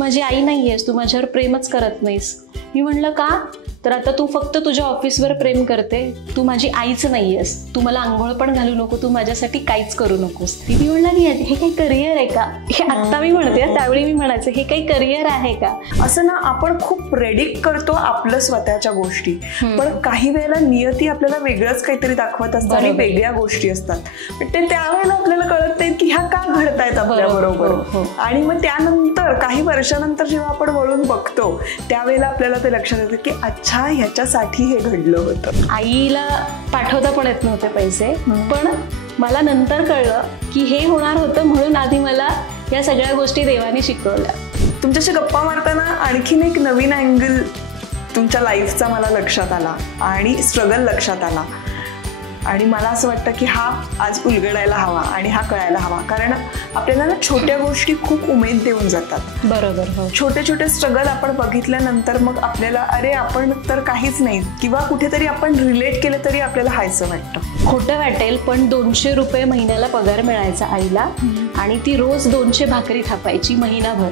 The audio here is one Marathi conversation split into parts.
माझी आई नाहीयेस, तू माझ्यावर प्रेमच करत नाहीस. मी म्हणलं का? तर आता तू फक्त तुझ्या ऑफिसवर प्रेम करते, तू माझी आईच नाहीयेस, तू मला आंघोळ पण घालू नको, तू माझ्यासाठी काहीच करू नकोस. ती म्हणला नाही, हे काही करिअर आहे का? हे आत्ता मी म्हणते, त्यावेळी मी म्हणायचं हे काही करिअर आहे का? असं ना, आपण खूप प्रेडिक्ट करतो आपलं स्वतःच्या गोष्टी, पण काही वेळेला नियती आपल्याला वेगळंच काहीतरी दाखवत असतात आणि वेगळ्या गोष्टी असतात. पण ते त्यावेळेला आपल्याला कळत नाही की ह्या का घडतायत आपल्या बरोबर. आणि मग त्यानंतर काही वर्षानंतर जेव्हा आपण वळून बघतो त्यावेळेला आपल्याला ते लक्षात येतं की अच्छा, ह्याच्यासाठी हे घडलं होतं. आईला पाठवता पण येत नव्हते पैसे, पण मला नंतर कळलं की हे होणार होतं, म्हणून आधी मला या सगळ्या गोष्टी देवाने शिकवल्या. तुमच्याशी गप्पा मारताना आणखीन एक नवीन अँगल तुमच्या लाईफचा मला लक्षात आला आणि स्ट्रगल लक्षात आला. आणि मला असं वाटतं की हा आज उलगडायला हवा आणि हा कळायला हवा, कारण आपल्याला ना छोट्या गोष्टी खूप उमेद देऊन जातात. बरोबर. छोटे छोटे स्ट्रगल आपण बघितल्यानंतर मग आपल्याला अरे आपण तर काहीच नाही, किंवा कुठेतरी आपण रिलेट केलं तरी आपल्याला हायचं वाटतं. खोटं वाटेल, पण 200 रुपये महिन्याला पगार मिळायचा आईला, आणि ती रोज 200 भाकरी थापायची महिनाभर,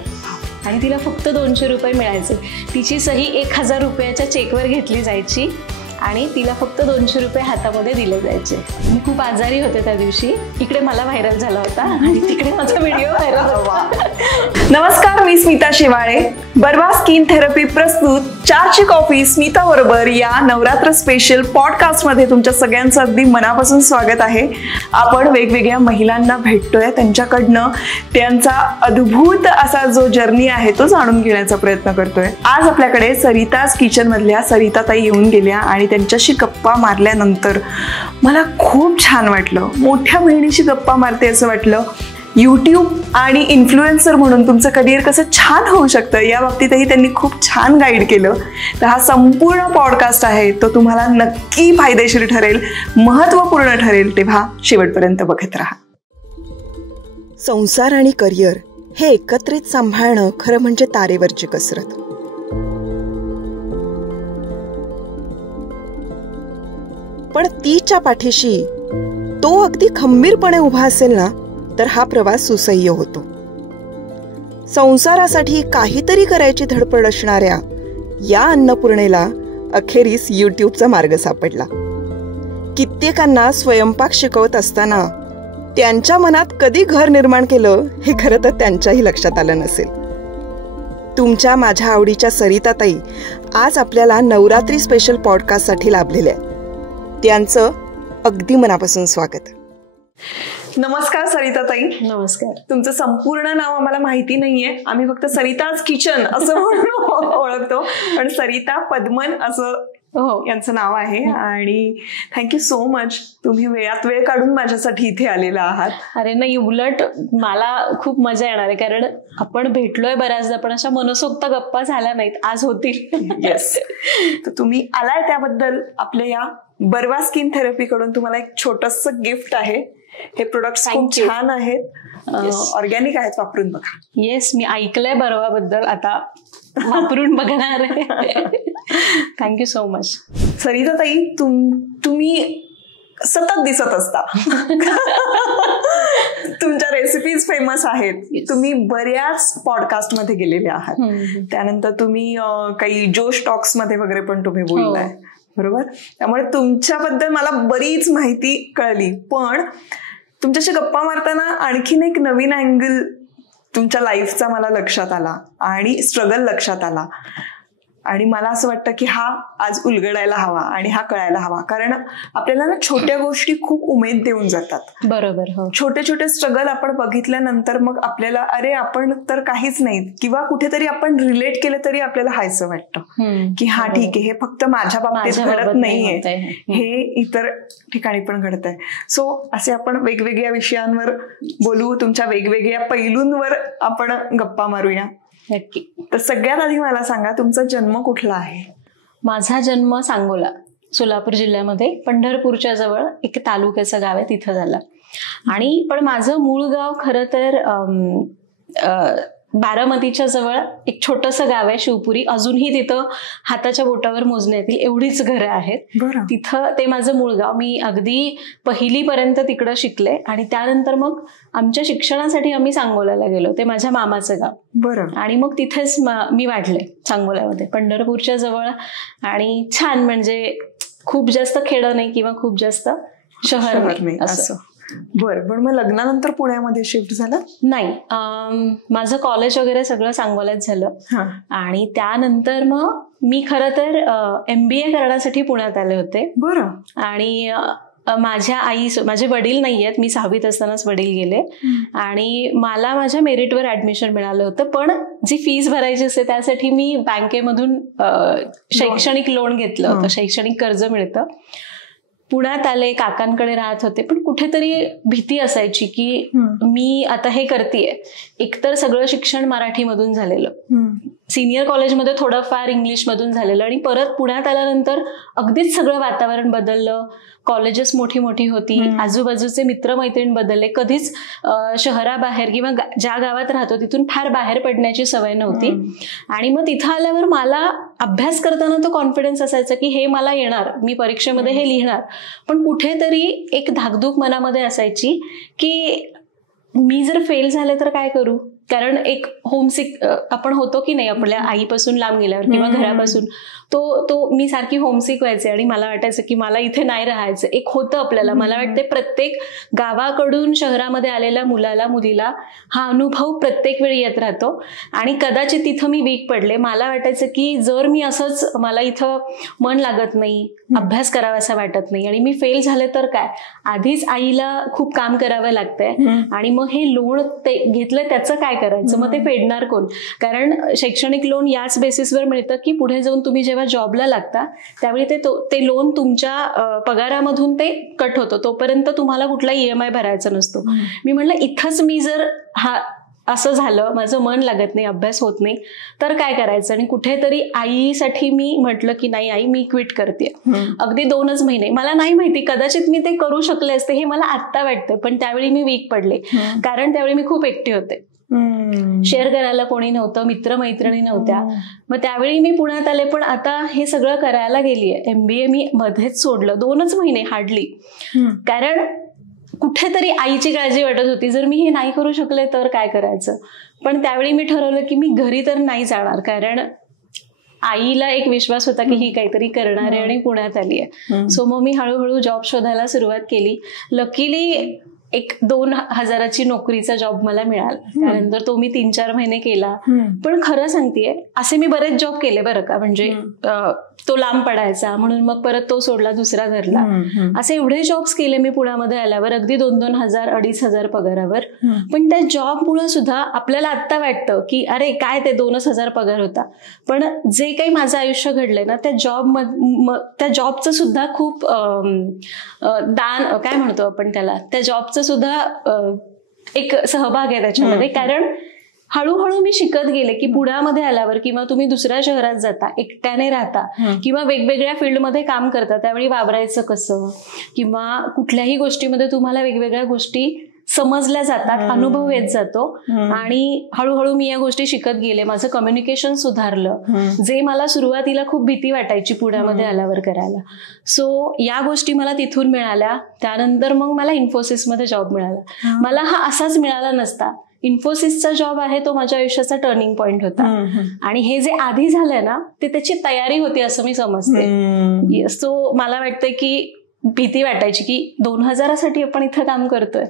आणि तिला फक्त 200 रुपये मिळायचे. तिची सही 1000 रुपयाच्या चेकवर घेतली जायची आणि तिला फक्त 200 रुपये हातामध्ये दिले जायचे. मी खूप आजारी होते त्या दिवशी. इकडे मला व्हायरल झाला होता आणि तिकडे माझा व्हिडिओ व्हायरल होता. नमस्कार, मी स्मिता शेवाळे. बर्वा स्किन थेरपी प्रस्तुत चारची कॉफी स्मिता बरोबर या नवरात्र स्पेशल पॉडकास्ट मध्ये तुमच्या सगळ्यांचं अगदी मनापासून स्वागत आहे. आपण वेगवेगळ्या महिलांना भेटतोय, त्यांच्याकडनं त्यांचा अद्भुत असा जो जर्नी आहे तो जाणून घेण्याचा प्रयत्न करतोय. आज आपल्याकडे सरिताज किचन मधल्या सरिता ताई येऊन गेल्या आणि त्यांच्याशी गप्पा मारल्यानंतर मला खूप छान वाटलं. मोठ्या बहिणीशी गप्पा मारते असं वाटलं. यूट्यूब आणि इन्फ्लुएन्सर म्हणून तुमचं करिअर कसं छान होऊ शकतं या बाबतीतही त्यांनी खूप छान गाईड केलं. तर हा संपूर्ण पॉडकास्ट आहे तो तुम्हाला नक्की फायदेशीर ठरेल, महत्त्वपूर्ण ठरेल, तेव्हा शेवटपर्यंत बघत राहा. संसार आणि करिअर हे एकत्रित सांभाळणं खरं म्हणजे तारेवरची कसरत. पण तिच्या पाठीशी तो अगदी खंबीरपणे उभा असेल ना, तर हा प्रवास सुसह्य होतो. संसारासाठी काहीतरी करायची धडपड असणाऱ्या या अन्नपूर्णेला अखेरीस यूट्यूबचा मार्ग सापडला. कित्येकांना स्वयंपाक शिकवत असताना त्यांच्या मनात कधी घर निर्माण केलं हे खरं तर त्यांच्याही लक्षात आलं नसेल. तुमच्या माझ्या आवडीच्या सरिता ताई आज आपल्याला नवरात्री स्पेशल पॉडकास्टसाठी लाभलेल्या आहेत. त्यांचं अगदी मनापासून स्वागत. नमस्कार सरिता ताई. नमस्कार. तुमचं संपूर्ण नाव आम्हाला माहिती नाहीये, आम्ही फक्त सरिताज किचन असं म्हणून ओळखतो, पण सरिता पद्मन असं यांचं नाव आहे. आणि थँक्यू सो मच, तुम्ही वेळात वेळ काढून माझ्यासाठी इथे आलेला आहात. अरे नाही, उलट मला खूप मजा येणार आहे, कारण आपण भेटलोय बऱ्याचदा पण अशा मनसोक्त गप्पा झाल्या नाहीत, आज होतील. येस. तर तुम्ही आलाय त्याबद्दल आपल्या या बर्वा स्किन थेरपी कडून तुम्हाला एक छोटंसं गिफ्ट आहे. हे प्रोडक्ट्स खूप छान आहेत, ऑर्गॅनिक आहेत, वापरून बघा. येस, मी ऐकलंय बर्वा बद्दल, आता वापरून बघणार आहे. Thank you so much. सरिता ताई, तुम्ही सतत दिसत असता. तुमच्या रेसिपीज फेमस आहेत. तुम्ही बऱ्याच पॉडकास्ट मध्ये गेलेले आहात. त्यानंतर तुम्ही काही जोश टॉक्स मध्ये वगैरे पण तुम्ही बोललाय, बरोबर? त्यामुळे तुमच्याबद्दल मला बरीच माहिती कळली. पण तुमच्याशी गप्पा मारताना आणखीन एक नवीन अँगल तुमच्या लाईफचा मला लक्षात आला आणि स्ट्रगल लक्षात आला. आणि मला असं वाटतं की हा आज उलगडायला हवा आणि हा कळायला हवा, कारण आपल्याला ना छोट्या गोष्टी खूप उमेद देऊन जातात. बरोबर. छोटे छोटे स्ट्रगल आपण बघितल्यानंतर मग आपल्याला अरे आपण तर काहीच नाही, किंवा कुठेतरी आपण रिलेट केलं तरी आपल्याला हायचं वाटतं की हा ठीक आहे, हे फक्त माझ्या बाबतीत घडत नाहीये, हे इतर ठिकाणी पण घडतंय. सो असे आपण वेगवेगळ्या विषयांवर बोलू, तुमच्या वेगवेगळ्या पैलूंवर आपण गप्पा मारूया. नक्की. तर सगळ्यात आधी मला सांगा, तुमचा जन्म कुठला आहे? माझा जन्म सांगोला, सोलापूर जिल्ह्यामध्ये पंढरपूरच्या जवळ एक तालुक्याचं गाव आहे, तिथं झाला. आणि पण माझं मूळ गाव खरं तर बारामतीच्या जवळ एक छोटंसं गाव आहे शिवपुरी. अजूनही तिथं हाताच्या बोटावर मोजण्यात येईल एवढीच घरं आहेत. तिथं ते माझं मूळ गाव. मी अगदी पहिलीपर्यंत तिकडं शिकले आणि त्यानंतर मग आमच्या शिक्षणासाठी आम्ही सांगोल्याला गेलो. ते माझ्या मामाचं गाव. बरं. आणि मग तिथेच मी वाढले सांगोल्यामध्ये, पंढरपूरच्या जवळ. आणि छान, म्हणजे खूप जास्त खेडं नाही किंवा खूप जास्त शहर नाही असं. बरं. पण मग लग्नानंतर पुण्यामध्ये शिफ्ट झालं? नाही, माझं कॉलेज वगैरे सगळं सांगोल्यात झालं. आणि त्यानंतर मग मी खरं तर MBA करण्यासाठी पुण्यात आले होते. बरं. आणि माझे वडील नाही आहेत. मी 6वीत असतानाच वडील गेले आणि मला माझ्या मेरिटवर ऍडमिशन मिळालं होतं. पण जी फीस भरायची असते त्यासाठी मी बँकेमधून शैक्षणिक लोन घेतलं होतं. शैक्षणिक कर्ज मिळतं. पुण्यात आले, काकांकडे राहत होते, पण कुठेतरी भीती असायची की मी आता हे करतेय. एकतर सगळं शिक्षण मराठीमधून झालेलं, सिनियर कॉलेजमध्ये थोडंफार इंग्लिशमधून झालेलं, आणि परत पुण्यात आल्यानंतर अगदीच सगळं वातावरण बदललं. कॉलेजेस मोठी मोठी होती, आजूबाजूचे मित्रमैत्रीण बदलले. कधीच शहराबाहेर किंवा ज्या गावात राहतो तिथून फार बाहेर पडण्याची सवय नव्हती. आणि मग तिथं आल्यावर मला अभ्यास करताना तो कॉन्फिडन्स असायचा की हे मला येणार, मी परीक्षेमध्ये हे लिहिणार. पण कुठेतरी एक धाकधूक मनामध्ये असायची की मी जर फेल झाले तर काय करू. कारण एक होमसिक आपण होतो की नाही आपल्या आईपासून लांब गेल्यावर किंवा घरापासून, तो मी सारखी होमसिक व्हायचे आणि मला वाटायचं की मला इथे नाही राहायचं. एक होतं आपल्याला. मला वाटते प्रत्येक गावाकडून शहरामध्ये आलेल्या मुलीला हा अनुभव प्रत्येक वेळी येत राहतो. आणि कदाचित तिथं मी वीक पडले. मला वाटायचं की जर मी असंच, मला इथं मन लागत नाही, अभ्यास करावा असं वाटत नाही आणि मी फेल झाले तर काय. आधीच आईला खूप काम करावं लागतंय आणि मग हे लोन ते घेतलं त्याचं काय करायचं, मग ते फेडणार कोण. कारण शैक्षणिक लोन याच बेसिसवर मिळतं की पुढे जाऊन तुम्ही जेव्हा जॉबला लागता त्यावेळी ते लोन तुमच्या पगारामधून ते कट होतं. तोपर्यंत तुम्हाला कुठला EMI भरायचा नसतो. मी म्हणलं इथंच मी जर असं झालं, माझं मन लागत नाही, अभ्यास होत नाही, तर काय करायचं. आणि कुठेतरी आईसाठी मी म्हटलं की नाही आई, मी क्विट करते. अगदी 2च महिने. मला नाही माहिती, कदाचित मी ते करू शकले असते हे मला आत्ता वाटतं, पण त्यावेळी मी वीक पडले. कारण त्यावेळी मी खूप एकटी होते, शेअर करायला कोणी नव्हतं, मित्रमैत्रिणी नव्हत्या. मग त्यावेळी मी पुण्यात आले. पण आता हे सगळं करायला गेलीये. MBA मी मध्येच सोडलं, 2च महिने हार्डली. कारण कुठेतरी आईची काळजी वाटत होती, जर मी हे नाही करू शकले तर काय करायचं. पण त्यावेळी मी ठरवलं की मी घरी तर नाही जाणार, कारण आईला एक विश्वास होता की ही काहीतरी करणार आहे आणि पुण्यात आली आहे. सो मग मी हळूहळू जॉब शोधायला सुरुवात केली. लकीली एक 2,000ची नोकरीचा जॉब मला मिळाला. त्यानंतर तो मी 3-4 महिने केला. पण खरं सांगतेय, असे मी बरेच जॉब केले बरं का. म्हणजे तो लांब पडायचा म्हणून मग परत तो सोडला, दुसरा धरला. असे एवढे जॉब्स केले मी पुण्यामध्ये आल्यावर, अगदी 2,000, 2,500 पगारावर. पण त्या जॉबमुळे सुद्धा आपल्याला आत्ता वाटतं की अरे काय ते 2,000 पगार होता. पण जे काही माझं आयुष्य घडलंय ना, त्या जॉबचं सुद्धा खूप दान, काय म्हणतो आपण त्याला, त्या जॉबचं सुद्धा एक सहभाग आहे त्याच्यामध्ये. कारण हळूहळू मी शिकत गेले की पुण्यामध्ये आल्यावर किंवा तुम्ही दुसऱ्या शहरात जाता, एकट्याने राहता किंवा वेगवेगळ्या फील्डमध्ये काम करता, त्यावेळी वावरायचं कसं, किंवा कुठल्याही गोष्टीमध्ये तुम्हाला वेगवेगळ्या गोष्टी समजल्या जातात, अनुभव येत जातो. आणि हळूहळू मी या गोष्टी शिकत गेले. माझं कम्युनिकेशन सुधारलं, जे मला सुरुवातीला खूप भीती वाटायची पुण्यामध्ये आल्यावर करायला. सो या गोष्टी मला तिथून मिळाल्या. त्यानंतर मग मला इन्फोसिसमध्ये जॉब मिळाला. मला हा असाच मिळाला नसता. इन्फोसिसचा जॉब आहे तो माझ्या आयुष्याचा टर्निंग पॉइंट होता. आणि हे जे आधी झालंय ना, ते त्याची तयारी होती असं मी समजते. सो मला वाटतंय की भीती वाटायची की 2,000साठी आपण इथं काम करतोय.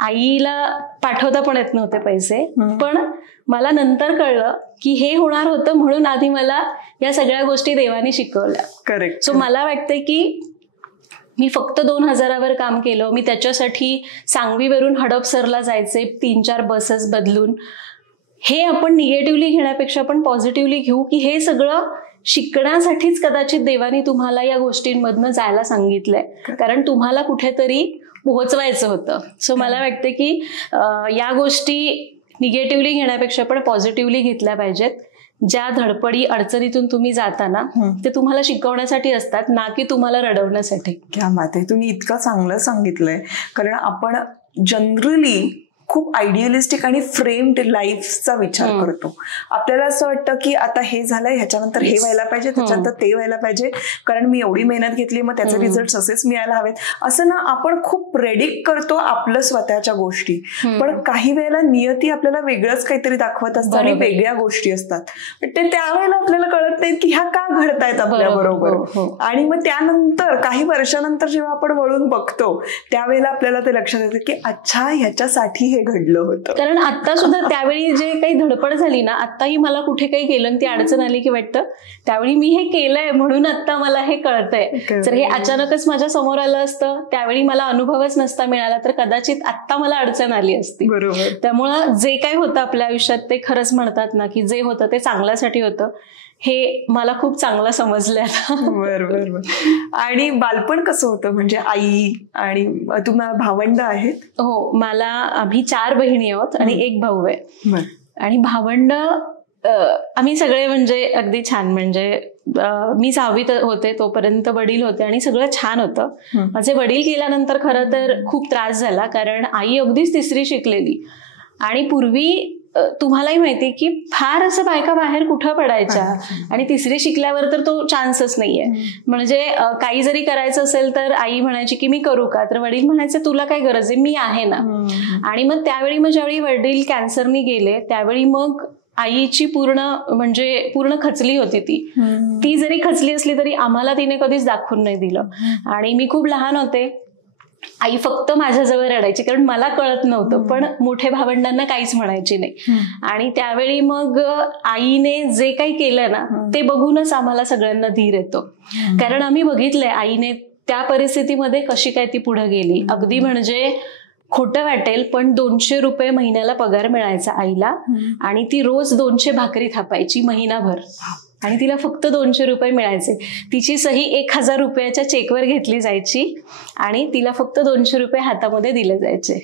आईला पाठवता पण येत नव्हते पैसे. पण मला नंतर कळलं की हे होणार होतं म्हणून आधी मला या सगळ्या गोष्टी देवाने शिकवल्या. करेक्ट. सो मला वाटतंय की मी फक्त 2,000वर काम केलं. मी त्याच्यासाठी सांगवीवरून हडपसरला जायचे, 3-4 बसेस बदलून. हे आपण निगेटिव्हली घेण्यापेक्षा आपण पॉझिटिव्हली घेऊ की हे सगळं शिकण्यासाठीच कदाचित देवाने तुम्हाला या गोष्टींमधनं जायला सांगितलंय, कारण तुम्हाला कुठेतरी पोहोचवायचं होतं. सो मला वाटतं की या गोष्टी निगेटिव्हली घेण्यापेक्षा पण पॉझिटिव्हली घेतल्या पाहिजेत. ज्या धडपडी अडचणीतून तुम्ही जाताना ते तुम्हाला शिकवण्यासाठी असतात, ना की तुम्हाला रडवण्यासाठी. क्या बात आहे. तुम्ही इतकं चांगलं सांगितलंय. कारण आपण जनरली खूप आयडियलिस्टिक आणि फ्रेम्ड लाईफचा विचार करतो. आपल्याला असं वाटतं की आता हे झालंय, ह्याच्यानंतर हे व्हायला पाहिजे, त्याच्यानंतर ते व्हायला पाहिजे, कारण मी एवढी मेहनत घेतली, मग त्याचे रिझल्ट असेच मिळायला हवेत. असं ना आपण खूप प्रेडिक्ट करतो आपलं स्वतःच्या गोष्टी, पण काही वेळेला नियती आपल्याला वेगळंच काहीतरी दाखवत असतं आणि वेगळ्या गोष्टी असतात. ते त्यावेळेला आपल्याला कळत नाहीत की ह्या का घडतायत आपल्या बरोबर. आणि मग त्यानंतर काही वर्षानंतर जेव्हा आपण वळून बघतो त्यावेळेला आपल्याला ते लक्षात येतं की अच्छा ह्याच्यासाठी हे घडलं होतं. कारण आता सुद्धा त्यावेळी जे काही धडपड झाली ना, आताही मला कुठे काही केलं ती अडचण आली की वाटतं त्यावेळी मी हे केलंय म्हणून आता मला हे कळतंय. जर हे अचानकच माझ्या समोर आलं असतं, त्यावेळी मला अनुभवच नसता मिळाला, तर कदाचित आत्ता मला अडचण आली असती. बरोबर. त्यामुळं जे काही होतं आपल्या आयुष्यात ते खरंच म्हणतात ना की जे होतं ते चांगल्यासाठी होतं, हे मला खूप चांगलं समजलंय. बरोबर. आणि बालपण कसं होतं, म्हणजे आई आणि तुम्हाला भावंड आहेत? हो, आम्ही 4 बहिणी आहोत आणि 1 भाऊ आहे. आणि भावंड आम्ही सगळे म्हणजे अगदी छान, म्हणजे मी 6वीत होते तोपर्यंत वडील होते आणि सगळं छान होतं. माझे वडील गेल्यानंतर खरं तर खूप त्रास झाला, कारण आई अगदीच 3री शिकलेली आणि पूर्वी तुम्हालाही माहिती की फार असं बायका बाहेर कुठं पडायच्या आणि 3री शिकल्यावर तर तो चान्सच नाहीये. म्हणजे काही जरी करायचं असेल तर आई म्हणायची की मी करू का, तर वडील म्हणायचे तुला काय गरज आहे, मी आहे ना. आणि मग त्यावेळी मग ज्यावेळी वडील कॅन्सरनी गेले त्यावेळी मग आईची पूर्ण खचली होती. ती जरी खचली असली तरी आम्हाला तिने कधीच दाखवून नाही दिलं. आणि मी खूप लहान होते, आई फक्त माझ्याजवळ रडायची, कारण मला कळत नव्हतं, पण मोठ्या भावंडांना काहीच म्हणायची नाही. आणि त्यावेळी मग आईने जे काही केलं ना ते बघूनच आम्हाला सगळ्यांना धीर येतो, कारण आम्ही बघितलंय आईने त्या परिस्थितीमध्ये कशी काय ती पुढे गेली. अगदी म्हणजे खोटं वाटेल पण 200 रुपये महिन्याला पगार मिळायचा आईला आणि ती रोज 200 भाकरी थापायची महिनाभर आणि तिला फक्त 200 रुपये मिळायचे. तिची सही 1000 रुपयाच्या चेकवर घेतली जायची आणि तिला फक्त 200 रुपये हातामध्ये दिले जायचे.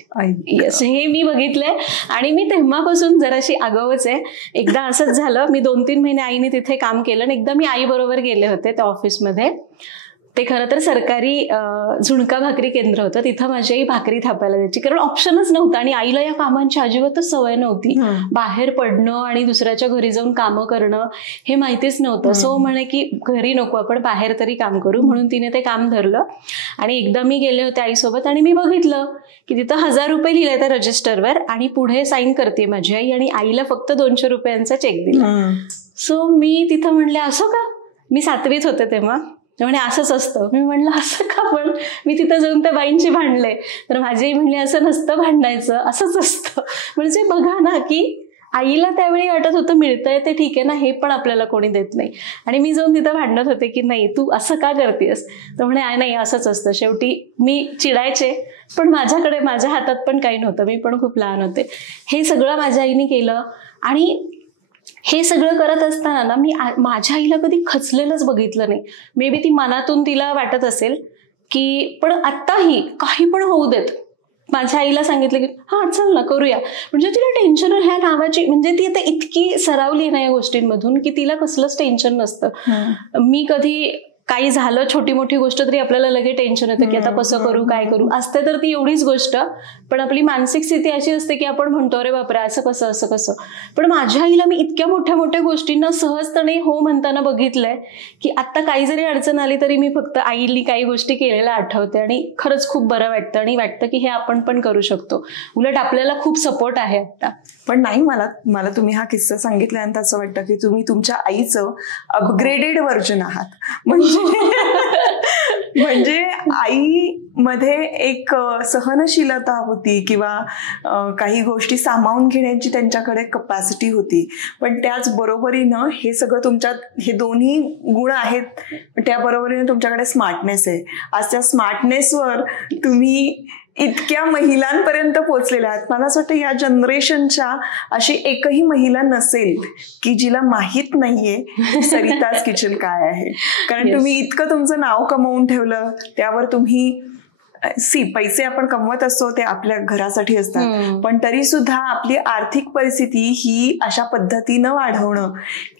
यस, हे मी बघितलंय आणि मी तेव्हापासून जराशी आगाऊच आहे. एकदा असंच झालं, मी 2-3 महिने आईने तिथे काम केलं आणि एकदा मी आई बरोबर गेले होते त्या ऑफिसमध्ये. ते खरं तर सरकारी झुणका भाकरी केंद्र होतं, तिथं माझी आई भाकरी थापायला जायची, कारण ऑप्शनच नव्हता आणि आईला या कामांची अजिबातच सवय नव्हती. बाहेर पडणं आणि दुसऱ्याच्या घरी जाऊन कामं करणं हे माहितीच नव्हतं. सो म्हणे की घरी नको, आपण बाहेर तरी काम करू, म्हणून तिने ते काम धरलं. आणि एकदा मी गेले होते आईसोबत आणि मी बघितलं की तिथं 1000 रुपये लिहिले त्या रजिस्टरवर आणि पुढे साईन करते माझी आई आणि आईला फक्त 200 रुपयांचा चेक दिला. सो मी तिथं म्हणले असं का, मी 7वीत होते तेव्हा, म्हणजे असंच असतं. मी म्हणलं असं का, पण मी तिथं जाऊन त्या बाईंशी भांडले, तर माझी आई म्हणली असं नसतं भांडायचं, असंच असतं. म्हणजे बघा ना की आईला त्यावेळी वाटत होतं मिळतंय ते ठीक आहे ना, हे पण आपल्याला कोणी देत नाही. आणि मी जाऊन तिथं भांडत होते की नाही तू असं का करतेस, तर म्हणे नाही असंच असतं. शेवटी मी चिडायचे, पण माझ्या हातात पण काही नव्हतं, मी पण खूप लहान होते. हे सगळं माझ्या आईने केलं आणि हे सगळं करत असताना ना मी माझ्या आईला कधी खचलेलंच बघितलं नाही. मे बी ती मनातून तिला वाटत असेल की, पण आत्ताही काही पण होऊ देत, माझ्या आईला सांगितलं की हा चल ना करूया, म्हणजे तिला टेन्शन ह्या नावाची, म्हणजे ती आता इतकी सरावली ना या गोष्टींमधून की तिला कसलंच टेन्शन नसतं. मी कधी काही झालं छोटी मोठी गोष्ट तरी आपल्याला लगेच टेन्शन येतं की आता कसं करू, काय करू. असते तर ती एवढीच गोष्ट, पण आपली मानसिक स्थिती अशी असते की आपण म्हणतो अरे बापरे असं कसं. पण माझ्या आईला मी इतक्या मोठ्या मोठ्या गोष्टींना सहजपणे हो म्हणताना बघितलंय की आता काही जरी अडचण आली तरी मी फक्त आईली काही गोष्टी केलेल्या आठवते आणि खरंच खूप बरं वाटतं आणि वाटतं की हे आपण पण करू शकतो. उलट आपल्याला खूप सपोर्ट आहे आता. पण नाही, मला तुम्ही हा किस्सा सांगितल्यानंतर असं वाटतं की तुम्ही तुमच्या आईचं अपग्रेडेड व्हर्जन आहात. म्हणजे आईमध्ये एक सहनशीलता होती किंवा काही गोष्टी सामावून घेण्याची त्यांच्याकडे कपॅसिटी होती, पण त्याच बरोबरीनं हे सगळं तुमच्यात हे दोन्ही गुण आहेत, त्या बरोबरीनं तुमच्याकडे स्मार्टनेस आहे. आज त्या स्मार्टनेसवर तुम्ही इतक्या महिलांपर्यंत पोहोचलेल्या आहात. मला असं वाटतं या जनरेशनच्या अशी एकही महिला नसेल की जिला माहित नाहीये सरिताज किचन काय आहे, कारण तुम्ही इतकं तुमचं नाव कमवून ठेवलं. त्यावर तुम्ही पैसे आपण कमवत असतो ते आपल्या घरासाठी असतात, पण तरी सुद्धा आपली आर्थिक परिस्थिती ही अशा पद्धतीनं वाढवणं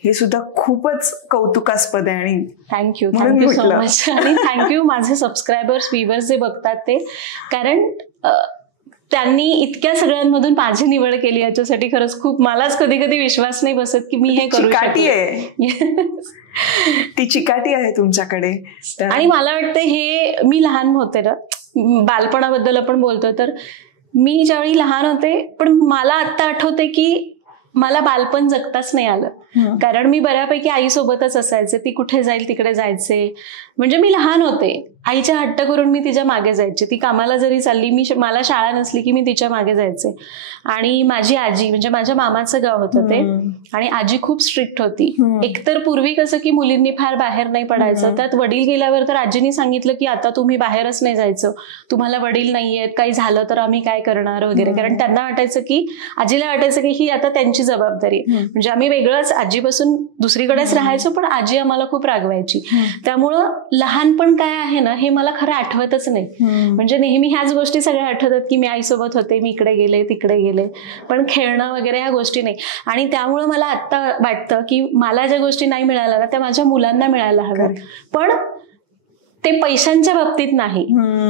हे सुद्धा खूपच कौतुकास्पद आहे. आणि थँक्यू सो मच. आणि थँक्यू माझे सबस्क्रायबर्स व्ह्युअर्स जे बघतात ते, कारण त्यांनी इतक्या सगळ्यांमधून माझी निवड केली याच्यासाठी खरंच खूप मलाच कधी कधी विश्वास नाही बसत की मी हे करू शकते. ती चिकाटी आहे तुमच्याकडे. आणि मला वाटतं हे मी लहान होते ना, बालपणाबद्दल आपण बोलतो तर मी ज्यावेळी लहान होते पण मला आत्ता आठवते की मला बालपण जगताच नाही आलं. कारण मी बऱ्यापैकी आईसोबतच असायचे, ती कुठे जाईल तिकडे जायचे. म्हणजे मी लहान होते, आईच्या हट्ट करून मी तिच्या मागे जायचे. ती कामाला जरी चालली, मला शाळा नसली की मी तिच्या मागे जायचे. आणि माझी आजी, म्हणजे माझ्या मामाचं गाव होतं ते, आणि आजी खूप स्ट्रिक्ट होती. एकतर पूर्वी कसं की मुलींनी फार बाहेर नाही पडायचं, त्यात वडील गेल्यावर तर आजीनी सांगितलं की आता तुम्ही बाहेरच नाही जायचं, तुम्हाला वडील नाहीयेत, काही झालं तर आम्ही काय करणार वगैरे. कारण त्यांना वाटायचं की, आजीला वाटायचं की ही आता त्यांची जबाबदारी. म्हणजे आम्ही वेगळंच आजीपासून दुसरीकडेच राहायचो, पण आजी आम्हाला खूप रागवायची. त्यामुळं लहानपण काय आहे ना हे मला खरं आठवतच नाही. म्हणजे नेहमी ह्याच गोष्टी सगळ्या आठवतात की मी आईसोबत होते, मी इकडे गेले तिकडे गेले, पण खेळणं वगैरे ह्या गोष्टी नाही. आणि त्यामुळं मला आत्ता वाटतं की मला ज्या गोष्टी नाही मिळाल्या ना त्या माझ्या मुलांना मिळायला हव्या. पण ते पैशांच्या बाबतीत नाही,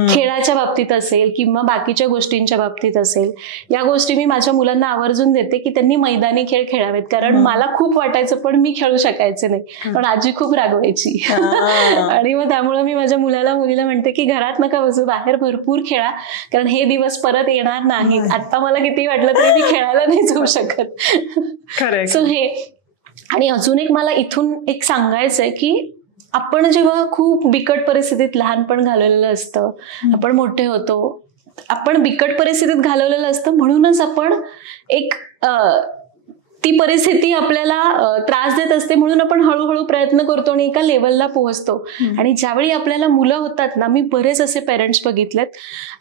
खेळाच्या बाबतीत असेल किंवा बाकीच्या गोष्टींच्या बाबतीत असेल, या गोष्टी मी माझ्या मुलांना आवर्जून देते की त्यांनी मैदानी खेळ खेळावेत. कारण मला खूप वाटायचं पण मी खेळू शकायचे नाही, पण आजी खूप रागवायची. आणि मग त्यामुळे मी माझ्या मुलीला म्हणते की घरात नका बसू, बाहेर भरपूर खेळा, कारण हे दिवस परत येणार नाहीत. आता मला किती वाटलं तरी मी खेळायला नाही जाऊ शकत. सो हे. आणि अजून एक मला इथून एक सांगायचंय की आपण जेव्हा खूप बिकट परिस्थितीत लहानपण घालवलेलं असतं, आपण मोठे होतो, आपण बिकट परिस्थितीत घालवलेलं असतं, म्हणूनच आपण एक ती परिस्थिती आपल्याला त्रास देत असते, म्हणून आपण हळूहळू प्रयत्न करतो आणि एका लेवलला पोहोचतो. आणि ज्यावेळी आपल्याला मुलं होतात ना, मी बरेच असे पेरेंट्स बघितलेत,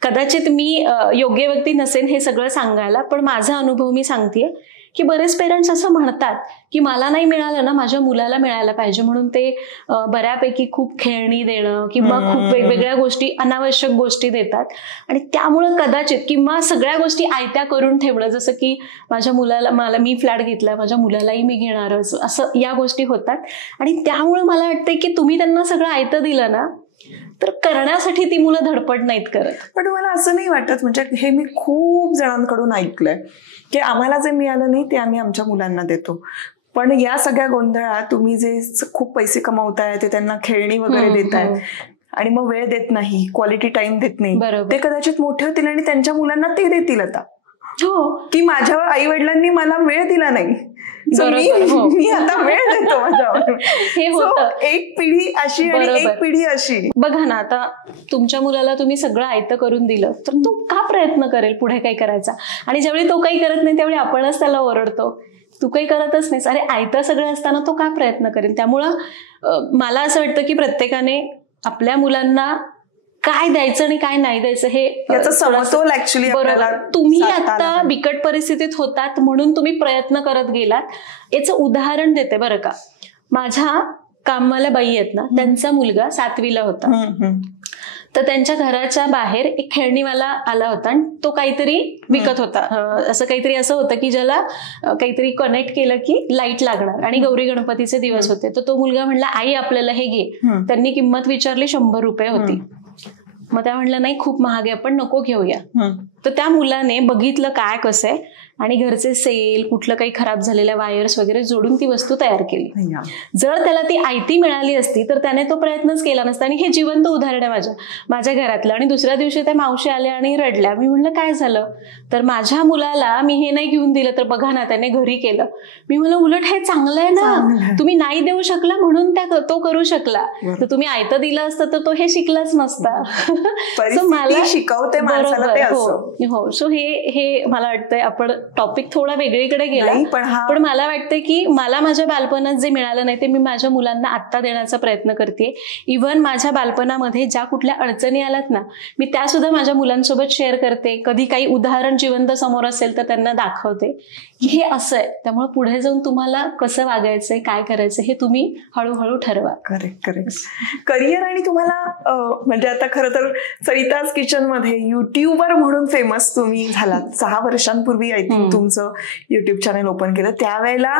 कदाचित मी योग्य व्यक्ती नसेन हे सगळं सांगायला, पण माझा अनुभव मी सांगतेय की बरेच पेरेंट्स असं म्हणतात की मला नाही मिळालं ना, माझ्या मुलाला मिळायला पाहिजे, म्हणून ते बऱ्यापैकी खूप खेळणी देणं किंवा खूप वेगवेगळ्या गोष्टी, अनावश्यक गोष्टी देतात. आणि त्यामुळं कदाचित, किंवा सगळ्या गोष्टी आयत्या करून ठेवणं, जसं की माझ्या मुलाला, मी फ्लॅट घेतला, माझ्या मुलालाही मी घेणारच, असं या गोष्टी होतात. आणि त्यामुळं मला वाटतंय की तुम्ही त्यांना सगळं आयतं दिलं ना तर करण्यासाठी ती मुलं धडपड नाहीत करत. पण मला असं नाही वाटत, म्हणजे हे मी खूप जणांकडून ऐकलंय की आम्हाला जे मिळालं नाही ते आम्ही आमच्या मुलांना देतो. पण या सगळ्या गोंधळात तुम्ही जे खूप पैसे कमवताय, ते त्यांना खेळणी वगैरे देताय आणि मग वेळ देत नाही, क्वालिटी टाइम देत नाही, ते कदाचित मोठे होतील आणि त्यांच्या मुलांना ते देतील आता. की माझ्या आई वडिलांनी मला वेळ दिला नाही, मी आता वेळ देतो माझ्यावर. हे होतं. एक पिढी अशी आणि एक पिढी अशी. बघा ना, आता तुमच्या मुलाला तुम्ही सगळं आयतं करून दिलं तर तो का प्रयत्न करेल पुढे काही करायचा? आणि ज्यावेळी तो काही करत नाही त्यावेळी आपणच त्याला ओरडतो, तू काही करतच नाहीस. अरे आयतं सगळं असताना तो का प्रयत्न करेल? त्यामुळं मला असं वाटतं की प्रत्येकाने आपल्या मुलांना काय द्यायचं आणि काय नाही द्यायचं हे याचा समतोल ऍक्च्युअली. बरोबर. तुम्ही आता बिकट परिस्थितीत होतात म्हणून तुम्ही प्रयत्न करत गेलात. याचं उदाहरण देते बरं का. माझ्या कामवाल्या बाई आहेत ना, त्यांचा मुलगा 7वीला होता, तर त्यांच्या घराच्या बाहेर एक खेळणीवाला आला होता आणि तो काहीतरी विकत होता. असं काहीतरी असं होतं की ज्याला काहीतरी कनेक्ट केलं की लाईट लागणार, आणि गौरी गणपतीचे दिवस होते. तर तो मुलगा म्हणला, आई आपल्याला हे घे. त्यांनी किंमत विचारली, 100 रुपये होती. मग त्या म्हणलं नाही खूप महाग आहे, आपण नको घेऊया. तर त्या मुलाने बघितलं काय कसं आहे आणि घरचे सेल, कुठलं काही खराब झालेल्या वायर्स वगैरे जोडून ती वस्तू तयार केली. जर त्याला ती आयती मिळाली असती तर त्याने तो प्रयत्नच केला नसता. आणि हे जिवंत उदाहरण आहे माझ्या घरातलं. आणि दुसऱ्या दिवशी त्या मावशी आल्या आणि रडल्या. मी म्हणलं काय झालं? तर माझ्या मुलाला मी हे नाही घेऊन दिलं तर बघा ना त्याने घरी केलं. मी म्हणलं उलट हे चांगलं आहे ना, तुम्ही नाही देऊ शकला म्हणून तो करू शकला. तर तुम्ही आयतं दिलं असतं तर तो हे शिकलाच नसता. मला शिकवते माणसाला. हो. सो हे मला वाटतंय आपण टॉपिक थोडा वेगळीकडे गेला, पण मला वाटतं की मला माझ्या बालपणात जे मिळालं नाही ते मी माझ्या मुलांना आत्ता देण्याचा प्रयत्न करते. इव्हन माझ्या बालपणामध्ये ज्या कुठल्या अडचणी आल्यात ना, मी त्या सुद्धा माझ्या मुलांसोबत शेअर करते. कधी काही उदाहरण जिवंत समोर असेल तर त्यांना दाखवते की हे असं आहे. त्यामुळे पुढे जाऊन तुम्हाला कसं वागायचंय, काय करायचं हे तुम्ही हळूहळू ठरवा. करेक्ट. करिअर आणि तुम्हाला म्हणजे आता खरं तर सरिताज किचन मध्ये युट्यूबर म्हणून फेमस तुम्ही झालात. 6 वर्षांपूर्वी आय थिंक तुमचं युट्यूब चॅनल ओपन केलं. त्यावेळेला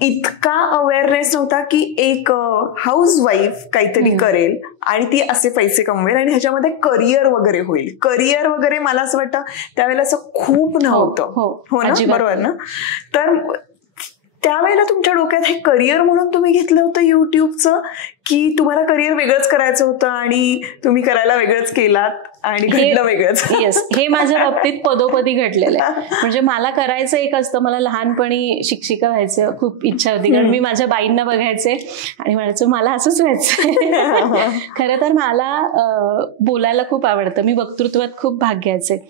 इतका अवेअरनेस नव्हता की एक हाऊसवाईफ काहीतरी करेल आणि ती असे पैसे कमवेल आणि ह्याच्यामध्ये करिअर वगैरे होईल. करिअर वगैरे मला असं वाटतं त्यावेळेला असं खूप नव्हतं. हो ना, बरोबर ना. तर त्यावेळेला तुमच्या डोक्यात हे करिअर म्हणून तुम्ही घेतलं होतं युट्यूबचं, की तुम्हाला करिअर वेगळंच करायचं होतं आणि तुम्ही करायला वेगळंच केलात आणि घडलं वेगळंच? येस, हे माझ्या बाबतीत पदोपदी घडलेलं आहे. म्हणजे मला करायचं एक असतं, मला लहानपणी शिक्षिका व्हायचं खूप इच्छा होती, कारण मी माझ्या बाईंना बघायचे आणि म्हणायचं मला असंच व्हायचं. खरं तर मला बोलायला खूप आवडतं, मी वक्तृत्वात खूप भाग घ्यायचे.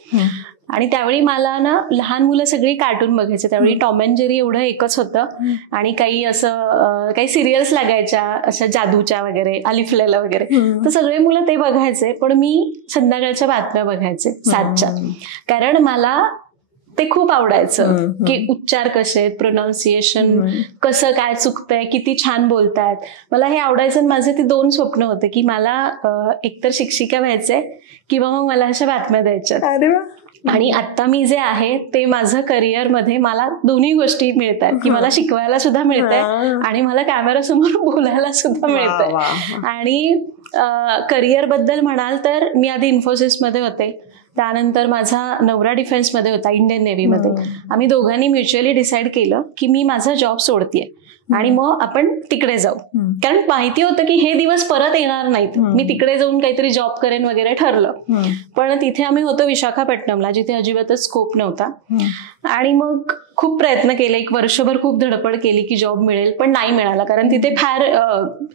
आणि त्यावेळी मला ना लहान मुलं सगळी कार्टून बघायचे. त्यावेळी टॉम अँड जेरी एवढं एकच होतं आणि काही असं काही सिरियल्स लागायच्या अशा जादूच्या वगैरे, अलिफ लैला वगैरे, तर सगळे मुलं ते बघायचे. पण मी संध्याकाळच्या बातम्या बघायचे 7च्या, कारण मला ते खूप आवडायचं की उच्चार कसे आहेत, प्रोनाऊन्सिएशन कसं काय चुकतंय, किती छान बोलतायत, मला हे आवडायचं. माझे ते 2 स्वप्न होते की मला एकतर शिक्षिका व्हायचंय किंवा मग मला अशा बातम्या द्यायच्या. अरे वा. आणि आता मी जे आहे ते माझं करिअरमध्ये मला दोन्ही गोष्टी मिळतात, की मला शिकवायला सुद्धा मिळतंय आणि मला कॅमेरासमोर बोलायला सुद्धा मिळतंय. आणि करिअर बद्दल म्हणाल तर मी आधी इन्फोसिसमध्ये होते, त्यानंतर माझा नवरा डिफेन्समध्ये होता, इंडियन नेव्हीमध्ये. आम्ही दोघांनी म्युच्युअली डिसाईड केलं की मी माझा जॉब सोडतेय आणि मग आपण तिकडे जाऊ, कारण माहिती होतं की हे दिवस परत येणार नाहीत. मी तिकडे जाऊन काहीतरी जॉब करेन वगैरे ठरलं. पण तिथे आम्ही होतो विशाखापट्टणमला, जिथे अजिबातच स्कोप नव्हता. आणि मग खूप प्रयत्न केले, 1 वर्षभर खूप धडपड केली की जॉब मिळेल, पण नाही मिळाला, कारण तिथे फार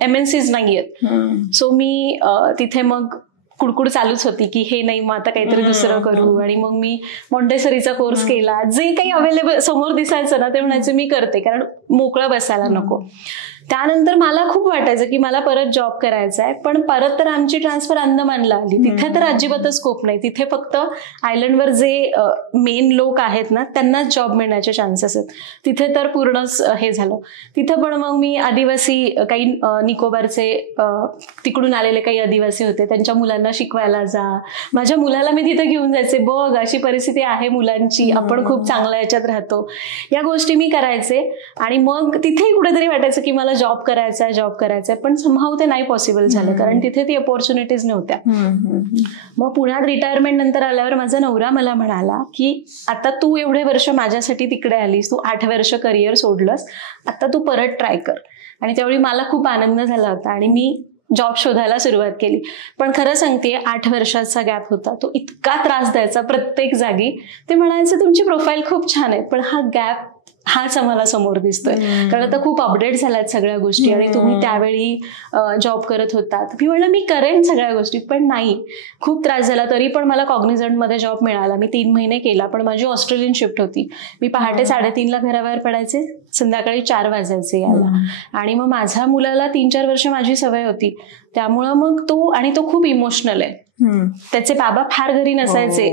MNCs नाहीयेत. सो मी तिथे मग कुडकुड चालूच होती की हे नाही, मग आता काहीतरी दुसरं करू. आणि मग मी मॉन्टेसरीचा कोर्स केला. जे काही अवेलेबल समोर दिसायचं ना ते म्हणायचं मी करते, कारण मोकळं बसायला नको. त्यानंतर मला खूप वाटायचं की मला परत जॉब करायचा आहे, पण परत तर आमची ट्रान्सफर अंदमानला आली. तिथे तर अजिबातच स्कोप नाही. तिथे फक्त आयलंडवर जे मेन लोक आहेत ना त्यांनाच जॉब मिळण्याचे चान्सेस आहेत. तिथे तर पूर्णच हे झालं. तिथं पण मग मी आदिवासी काही निकोबारचे तिकडून आलेले काही आदिवासी होते, त्यांच्या मुलांना शिकवायला जा, माझ्या मुलाला मी तिथे घेऊन जायचे, बघ अशी परिस्थिती आहे मुलांची, आपण खूप चांगल्या याच्यात राहतो, या गोष्टी मी करायचे. आणि मग तिथे कुठेतरी वाटायचं की मला जॉब करायचा, पण समहाऊ ते नाही पॉसिबल झालं, कारण तिथे ती अपॉर्च्युनिटीज नव्हत्या. मग पुण्यात रिटायरमेंट नंतर आल्यावर माझा नवरा मला म्हणाला की आता तू एवढे वर्ष माझ्यासाठी तिकडे आलीस, तू 8 वर्ष करिअर सोडलंस, आता तू परत ट्राय कर. आणि त्यावेळी मला खूप आनंद झाला होता आणि मी जॉब शोधायला सुरुवात केली. पण खरं सांगते 8 वर्षाचा गॅप होता, तो इतका त्रास द्यायचा प्रत्येक जागी. ते म्हणायचं तुमची प्रोफाईल खूप छान आहे, पण हा गॅप हाच आम्हाला समोर दिसतोय, कारण आता खूप अपडेट झाल्यात सगळ्या गोष्टी आणि तुम्ही त्यावेळी जॉब करत होतात. मी म्हणलं मी करेन सगळ्या गोष्टी, पण नाही, खूप त्रास झाला. तरी पण मला कॉग्निझंटमध्ये जॉब मिळाला. मी 3 महिने केला, पण माझी ऑस्ट्रेलियन शिफ्ट होती. मी पहाटे 3:30ला घराबाहेर पडायचे, संध्याकाळी 4 वाजायचे यायला. आणि मग माझ्या मुलाला 3-4 वर्ष माझी सवय होती, त्यामुळं मग तो खूप इमोशनल आहे. त्याचे बाबा फार घरी नसायचे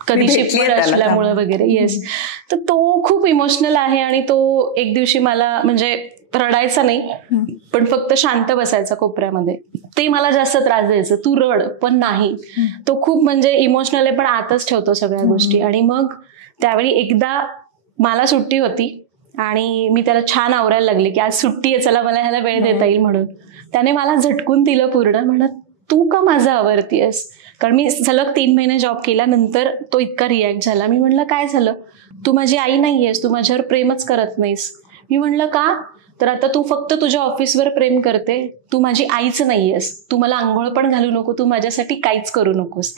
कधी शिफ्ट असल्यामुळे वगैरे. येस, तर तो खूप इमोशनल आहे आणि तो एक दिवशी मला म्हणजे रडायचा नाही, पण फक्त शांत बसायचा कोपऱ्यामध्ये. ते मला जास्त त्रास द्यायचं, तू रड, पण नाही, तो खूप म्हणजे इमोशनल आहे पण आतच ठेवतो सगळ्या गोष्टी. आणि मग त्यावेळी एकदा मला सुट्टी होती आणि मी त्याला छान आवरायला लागले की आज सुट्टी आहे, चला मला ह्याला वेळ देता येईल म्हणून. त्याने मला झटकून दिलं पूर्ण, म्हणत तू का माझं आवरतीयस? कारण मी सलग 3 महिने जॉब केल्यानंतर तो इतका रिॲक्ट झाला. मी म्हणलं काय झालं? तू माझी आई नाहीयेस, तू माझ्यावर प्रेमच करत नाहीस. मी म्हणलं का? तर आता तू फक्त तुझ्या ऑफिसवर प्रेम करते, तू माझी आईच नाहीयेस, तू मला आंघोळ पण घालू नको, तू माझ्यासाठी काहीच करू नकोस.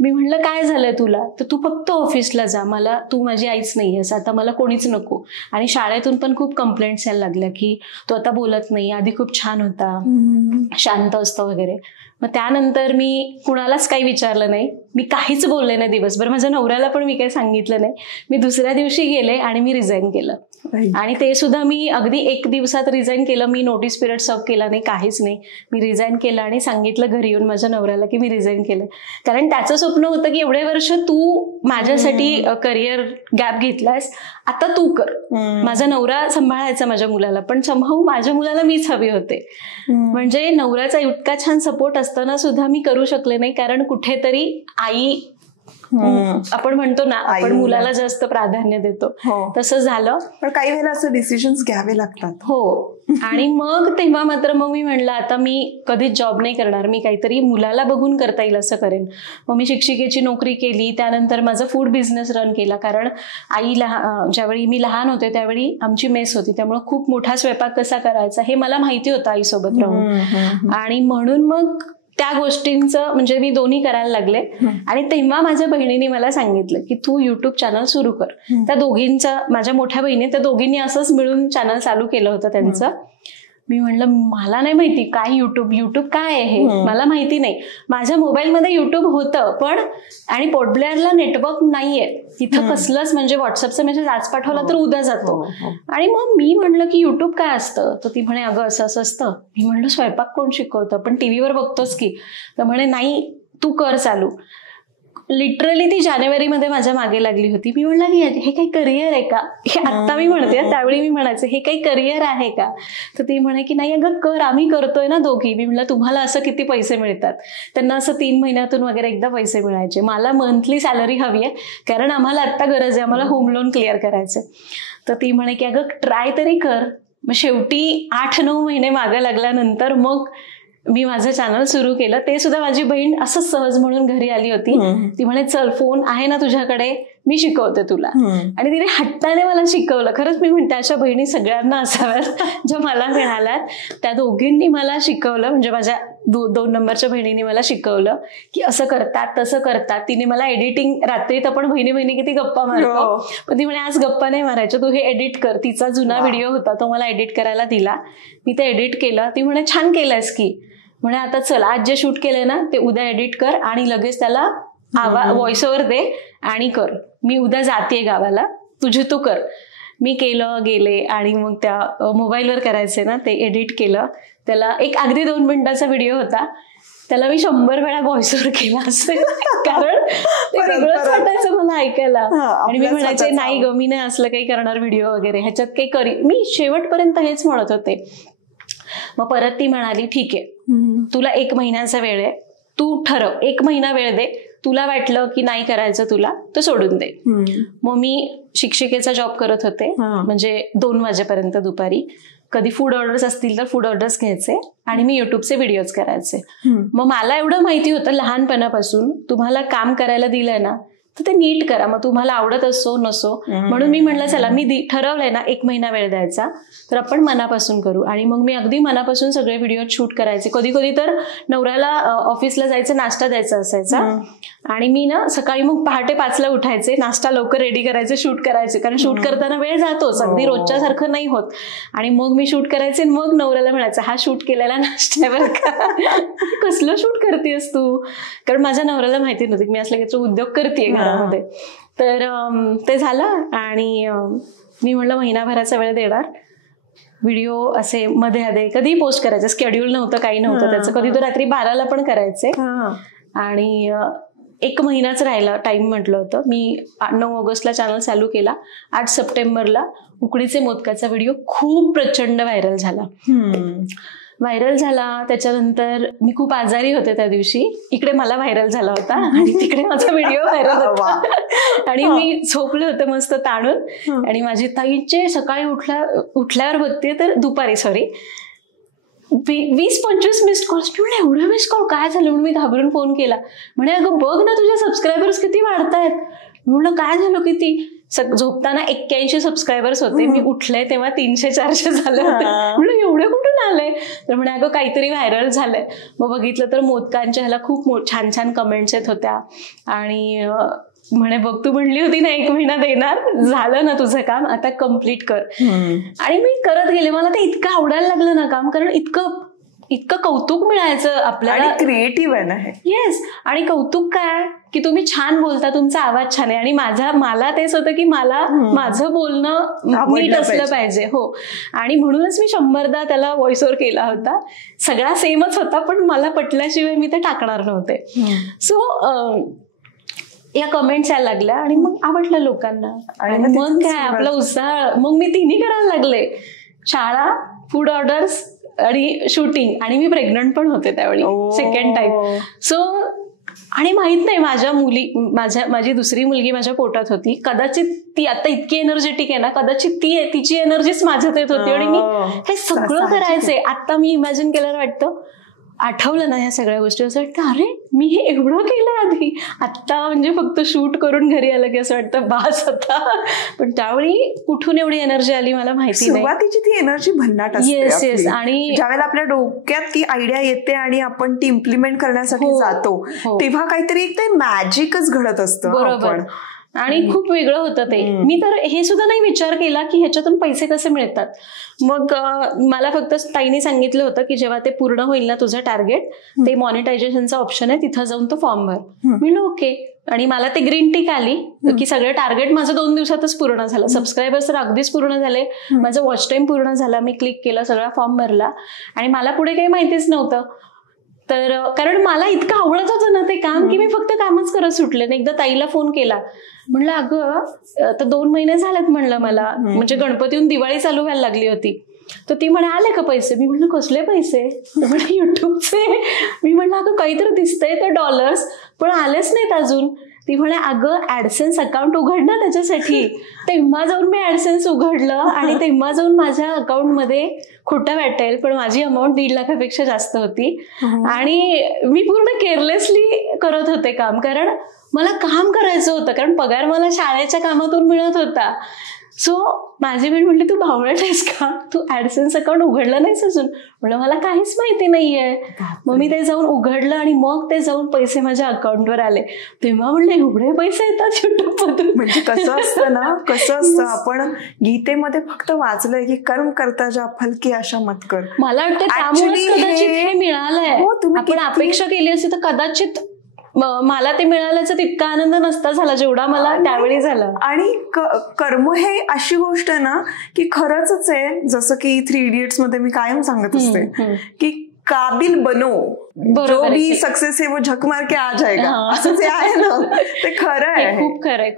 मी म्हणलं काय झालंय तुला? तर तू फक्त ऑफिसला जा, मला तू माझी आईच नाहीयेस, आता मला कोणीच नको. आणि शाळेतून पण खूप कंप्लेंट्स यायला लागल्या की तो आता बोलत नाही, आधी खूप छान होता, शांत असतो वगैरे. मग त्यानंतर मी कुणालाच काही विचारलं नाही, मी काहीच बोलले नाही दिवसभर. माझ्या नवऱ्याला पण मी काही सांगितलं नाही. मी दुसऱ्या दिवशी गेले आणि मी रिझाईन केलं. आणि ते सुद्धा मी अगदी 1 दिवसात रिझाईन केलं. मी नोटीस पिरियड सर्व केला नाही, काहीच नाही. मी रिझाईन केलं आणि सांगितलं घरी येऊन माझ्या नवऱ्याला की मी रिझाईन केलं. कारण त्याचं स्वप्न होतं की एवढे वर्ष तू माझ्यासाठी करिअर गॅप घेतलायस, आता तू कर. माझा नवरा सांभाळायचा माझ्या मुलाला, पण समहाऊ माझ्या मुलाला मीच हवी होते. म्हणजे नवऱ्याचा इतका छान सपोर्ट असताना सुद्धा मी करू शकले नाही, कारण कुठेतरी आई आपण म्हणतो ना, आपण मुलाला जास्त प्राधान्य देतो, तसं झालं. पण काही वेळेला असं डिसिजन्स घ्यावे लागतात. हो. आणि मग तेव्हा मात्र मग मी म्हणलं आता मी कधीच जॉब नाही करणार, मी काहीतरी मुलाला बघून करता येईल असं करेन. मग मी शिक्षिकेची नोकरी केली, त्यानंतर माझा फूड बिझनेस रन केला. कारण आई ज्यावेळी मी लहान होते त्यावेळी आमची मेस होती, त्यामुळे खूप मोठा स्वयंपाक कसा करायचा हे मला माहिती होतं आईसोबत राहून. आणि म्हणून मग त्या गोष्टींचं म्हणजे मी दोन्ही करायला लागले. आणि तेव्हा माझ्या बहिणीने मला सांगितलं की तू युट्यूब चॅनल सुरू कर. त्या दोघींचा, माझ्या मोठ्या बहिणी, त्या दोघींनी असंच मिळून चॅनल चालू केलं होतं त्यांचं. मी म्हणलं मला नाही माहिती काय युट्यूब काय आहे हे, मला माहिती नाही. माझ्या मोबाईलमध्ये युट्यूब होतं पण, आणि पोर्टब्लेअरला नेटवर्क नाहीये तिथं कसलंच, म्हणजे व्हॉट्सअपचा मेसेज आज पाठवला तर उद्या जातो. आणि मग मी म्हणलं की युट्यूब काय असतं, तर ती म्हणे अगं असं असं असतं. मी म्हणलं स्वयंपाक कोण शिकवतं, पण टीव्हीवर बघतोस की. तर म्हणे नाही तू कर चालू. लिटरली ती जानेवारीमध्ये माझ्या मागे लागली होती. मी म्हणलं की हे काही करिअर आहे का, हे आत्ता मी म्हणते, त्यावेळी मी म्हणायचे हे काही करिअर आहे का. तर ती म्हणे की नाही अगं कर, आम्ही करतोय ना दोघी. मी म्हणलं तुम्हाला असं किती पैसे मिळतात. त्यांना असं 3 महिन्यातून वगैरे एकदा पैसे मिळायचे. मला मंथली सॅलरी हवी आहे, कारण आम्हाला आत्ता गरज आहे, आम्हाला होम लोन क्लिअर करायचं. तर ती म्हणे की अगं ट्राय तरी कर. मग शेवटी 8-9 महिने मागं लागल्यानंतर मग मी माझं चॅनल सुरू केलं. ते सुद्धा माझी बहीण असंच सहज म्हणून घरी आली होती. ती म्हणे चल फोन आहे ना तुझ्याकडे, मी शिकवते तुला. आणि तिने हट्टाने मला शिकवलं. खरंच मी म्हणते अशा बहिणी सगळ्यांना असाव्यात ज्या मला मिळाल्यात. त्या दोघींनी मला शिकवलं, म्हणजे माझ्या 2 नंबरच्या बहिणीने मला शिकवलं की असं करतात तसं करतात. तिने मला एडिटिंग, रात्रीत आपण बहिणी किती गप्पा मारतो, पण ती म्हणे आज गप्पा नाही मारायच्या, तू हे एडिट कर. तिचा जुना व्हिडिओ होता तो मला एडिट करायला दिला, मी ते एडिट केलं. ती म्हणे छान केलंयस की. म्हणे आता चल आज जे शूट केलंय ना ते उद्या एडिट कर आणि लगेच त्याला व्हॉइस ओव्हर दे आणि कर. मी उद्या जाते गावाला, तुझे तू कर. मी गेले आणि मग त्या मोबाईलवर करायचे ना ते एडिट केलं. त्याला एक अगदी 2 मिनिटाचा व्हिडिओ होता, त्याला मी 100 वेळा व्हॉइस ओव्हर केला असेल, कारण ते वेगळंच वाटायचं मला ऐकायला. आणि मी म्हणायचे नाही ग मी नाही असलं काही करणार व्हिडिओ वगैरे, ह्याच्यात काही मी शेवटपर्यंत हेच म्हणत होते. मग परत ती म्हणाली ठीक आहे तुला 1 महिन्याचा वेळ आहे, तू ठरव 1 महिना वेळ दे, तुला वाटलं की नाही करायचं तुला तर सोडून दे. मग मी शिक्षिकेचा जॉब करत होते, म्हणजे 2 वाजेपर्यंत दुपारी. कधी फूड ऑर्डर्स असतील तर फूड ऑर्डर्स घ्यायचे आणि मी युट्यूबचे व्हिडिओज करायचे. मग मला एवढं माहिती होतं लहानपणापासून तुम्हाला काम करायला दिलंय ना तर ते नीट करा, मग तुम्हाला आवडत असो नसो. म्हणून मी म्हटलं चला मी ठरवलंय ना 1 महिना वेळ द्यायचा तर आपण मनापासून करू. आणि मग मी अगदी मनापासून सगळे व्हिडिओ शूट करायचे. कधी कधी तर नवऱ्याला ऑफिसला जायचं, नाश्ता द्यायचा असायचा आणि मी ना सकाळी मग पहाटे 5ला उठायचे, नाश्ता लवकर रेडी करायचे, शूट करायचे, कारण शूट करताना वेळ जातोच, अगदी रोजच्या सारखं नाही होत. आणि मग मी शूट करायचे, मग नवऱ्याला म्हणायचं हा शूट केलेला नाश्त्यावर का, कसलं शूट करतेस तू, कारण माझ्या नवऱ्याला माहिती नव्हती की मी असलं काहीतरी उद्योग करतेय घरामध्ये. तर ते झालं आणि मी म्हटलं महिनाभराचा वेळ देणार, व्हिडिओ असे मध्ये आधे कधी पोस्ट करायचे, स्केड्यूल नव्हतं काही नव्हतं त्याचं, कधी तो रात्री 12ला पण करायचे. आणि 1 महिनाच राहिला टाइम म्हटलं होतं. मी 9 ऑगस्टला चॅनल चालू केला, 8 सप्टेंबरला उकडीचे मोदकाचा व्हिडिओ खूप प्रचंड व्हायरल झाला. त्याच्यानंतर मी खूप आजारी होते त्या दिवशी, इकडे मला व्हायरल झाला होता आणि तिकडे माझा व्हिडिओ व्हायरल होता. आणि मी झोपले होते मस्त ताणून, आणि माझी ताईचे सकाळी उठल्यावर बघते तर दुपारी 20-25 मिस्ड कॉल्स. मी एवढे मिस्ड कॉल काय झालं म्हणून मी घाबरून फोन केला. म्हणे अगं बघ ना तुझे सबस्क्रायबर्स किती वाढतायत. म्हणलं काय झालं किती, झोपताना 81 सबस्क्रायबर्स होते, मी उठले तेव्हा 300-400 झाले होते. म्हणलं एवढे कुठून आले, तर म्हणे अगं काहीतरी व्हायरल झालंय. मग बघितलं तर मोदकांच्या ह्याला खूप छान छान कमेंट्स येत होत्या. आणि म्हणे बघ तू म्हणली होती ना 1 महिना देणार, झालं ना तुझं काम, आता कम्प्लीट कर. आणि मी करत गेले. मला ते इतकं आवडायला लागलं ना काम, कारण इतकं कौतुक मिळायचं आपल्याला. क्रिएटिव्ह आहे ना हे. येस. आणि कौतुक काय की तुम्ही छान बोलता, तुमचा आवाज छान आहे. आणि मला तेच होतं की मला माझं बोलणं नीट असलं पाहिजे. हो. आणि म्हणूनच मी 100दा त्याला व्हॉइस ओव्हर केला होता. सगळा सेमच होता, पण मला पटल्याशिवाय मी ते टाकणार नव्हते. सो या कमेंट्स यायला लागल्या आणि मग आवडलं लोकांना. आणि मग काय आपला उत्साह, मग मी 3ही करायला लागले, शाळा, फूड ऑर्डर्स आणि शूटिंग. आणि मी प्रेग्नंट पण होते त्यावेळी, सेकंड टाइम. सो आणि माहित नाही माझी दुसरी मुलगी माझ्या पोटात होती, कदाचित ती आता इतकी एनर्जेटिक आहे ना, कदाचित तिची एनर्जीच माझ्यात येत होती आणि मी हे सगळं करायचंय. आता मी इमॅजिन केल्यावर वाटतं, आठवलं ना ह्या सगळ्या गोष्टी, असं वाटतं अरे मी हे एवढं केलं आधी, आत्ता म्हणजे फक्त शूट करून घरी आलं की असं वाटतं बास आता. पण त्यावेळी कुठून एवढी एनर्जी आली मला माहिती नाही. सुरुवातीची ती एनर्जी भन्नाट असते. येस. आणि ज्यावेळेला आपल्या डोक्यात ती आयडिया येते आणि आपण ती इम्प्लिमेंट करण्यासाठी जातो, तेव्हा काहीतरी एक ते मॅजिकच घडत असतं. बरोबर. आणि खूप वेगळं होतं ते. मी तर हे सुद्धा नाही विचार केला की ह्याच्यातून पैसे कसे मिळतात. मग मला फक्त ताईने सांगितलं होतं की जेव्हा ते पूर्ण होईल ना तुझं टार्गेट, ते मॉनिटायझेशनचा ऑप्शन आहे, तिथं जाऊन तो फॉर्म भर. म्हणलं ओके. आणि मला ते ग्रीन टिक आली की सगळं टार्गेट माझं 2 दिवसातच पूर्ण झालं. सबस्क्रायबर्स तर अगदीच पूर्ण झाले, माझं वॉच टाइम पूर्ण झाला. मी क्लिक केलं, सगळा फॉर्म भरला आणि मला पुढे काही माहितीच नव्हतं. तर कारण मला इतकं आवडत होतं ना ते काम की मी फक्त कामच करत सुटले. एकदा ताईला फोन केला, म्हणलं अगं आता 2 महिने झालेत म्हणलं मला, म्हणजे गणपतीहून दिवाळी चालू व्हायला लागली होती. तर ती म्हणे आले का पैसे? मी म्हणलं कसले पैसे? म्हणजे युट्यूबचे. मी म्हणलं अगं काहीतरी दिसतंय ते डॉलर्स, पण आलेच नाहीत अजून. ती म्हणे अगं ऍडसेन्स अकाउंट उघड ना त्याच्यासाठी. तेव्हा जाऊन मी ऍडसेन्स उघडलं आणि तेव्हा जाऊन माझ्या अकाउंटमध्ये, खोटं वाटेल पण माझी अमाऊंट 1.5 लाखापेक्षा जास्त होती. आणि मी पूर्ण केअरलेसली करत होते काम, कारण मला काम करायचं होतं, कारण पगार मला शाळेच्या कामातून मिळत होता. सो माझी बहीण म्हटली तू भावळट आहेस का, तू ऍडसेन्स अकाउंट उघडलं नाहीस अजून? म्हणलं मला काहीच माहिती नाहीये. मग मी ते जाऊन उघडलं आणि मग ते जाऊन पैसे माझ्या अकाउंटवर आले. तेव्हा म्हणलं एवढे पैसे येतात युट्यूब मधून. म्हणजे कसं असतं ना, कसं असतं, आपण गीतेमध्ये फक्त वाचलंय की कर्म करता ज्या फल की आशा मत कर. मला वाटतं त्यामुळे कदाचित हे मिळालंय. आपण अपेक्षा केली असती तर कदाचित मला ते मिळाल्याचा तितका आनंद नसता झाला जेवढा मला त्यावेळी झाला. आणि कर्म हे अशी गोष्ट आहे ना की खरंच आहे, जसं की 3 इडियट्स मध्ये मी कायम सांगत असते की काबिल बनो, जो भी सक्सेस है वो झक मार के आ जाएगा, असं जे आहे ना ते खरं आहे. खूप खरंय.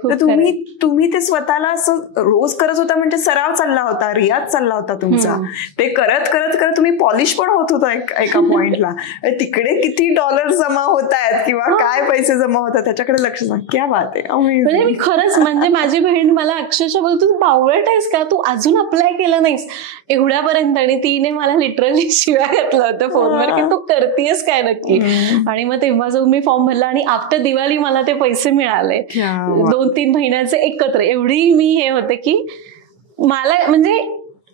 तुम्ही ते स्वतःला असं रोज करत होता, म्हणजे सराव चालला होता, रियाज चालला होता तुमचा. ते करत करत करत तुम्ही पॉलिश पण होत होता एका पॉइंटला. तिकडे किती डॉलर जमा होत आहेत किंवा काय पैसे जमा होतात त्याच्याकडे लक्ष द्या. क्या बात आहे. म्हणजे मी खरंच, म्हणजे माझी बहीण मला अक्षरशः बोलतो तू बावळट आहेस का, तू अजून अप्लाय केलं नाहीस एवढ्यापर्यंत. आणि तिने मला लिटरली शिव्या घातलं होतं फोनवर की तू करतेस काय नक्की. आणि मग तेव्हा जाऊन मी फॉर्म भरला आणि आफ्टर दिवाळी मला ते पैसे मिळाले 2-3 महिन्याचे एकत्र. एवढी मी हे होते की मला, म्हणजे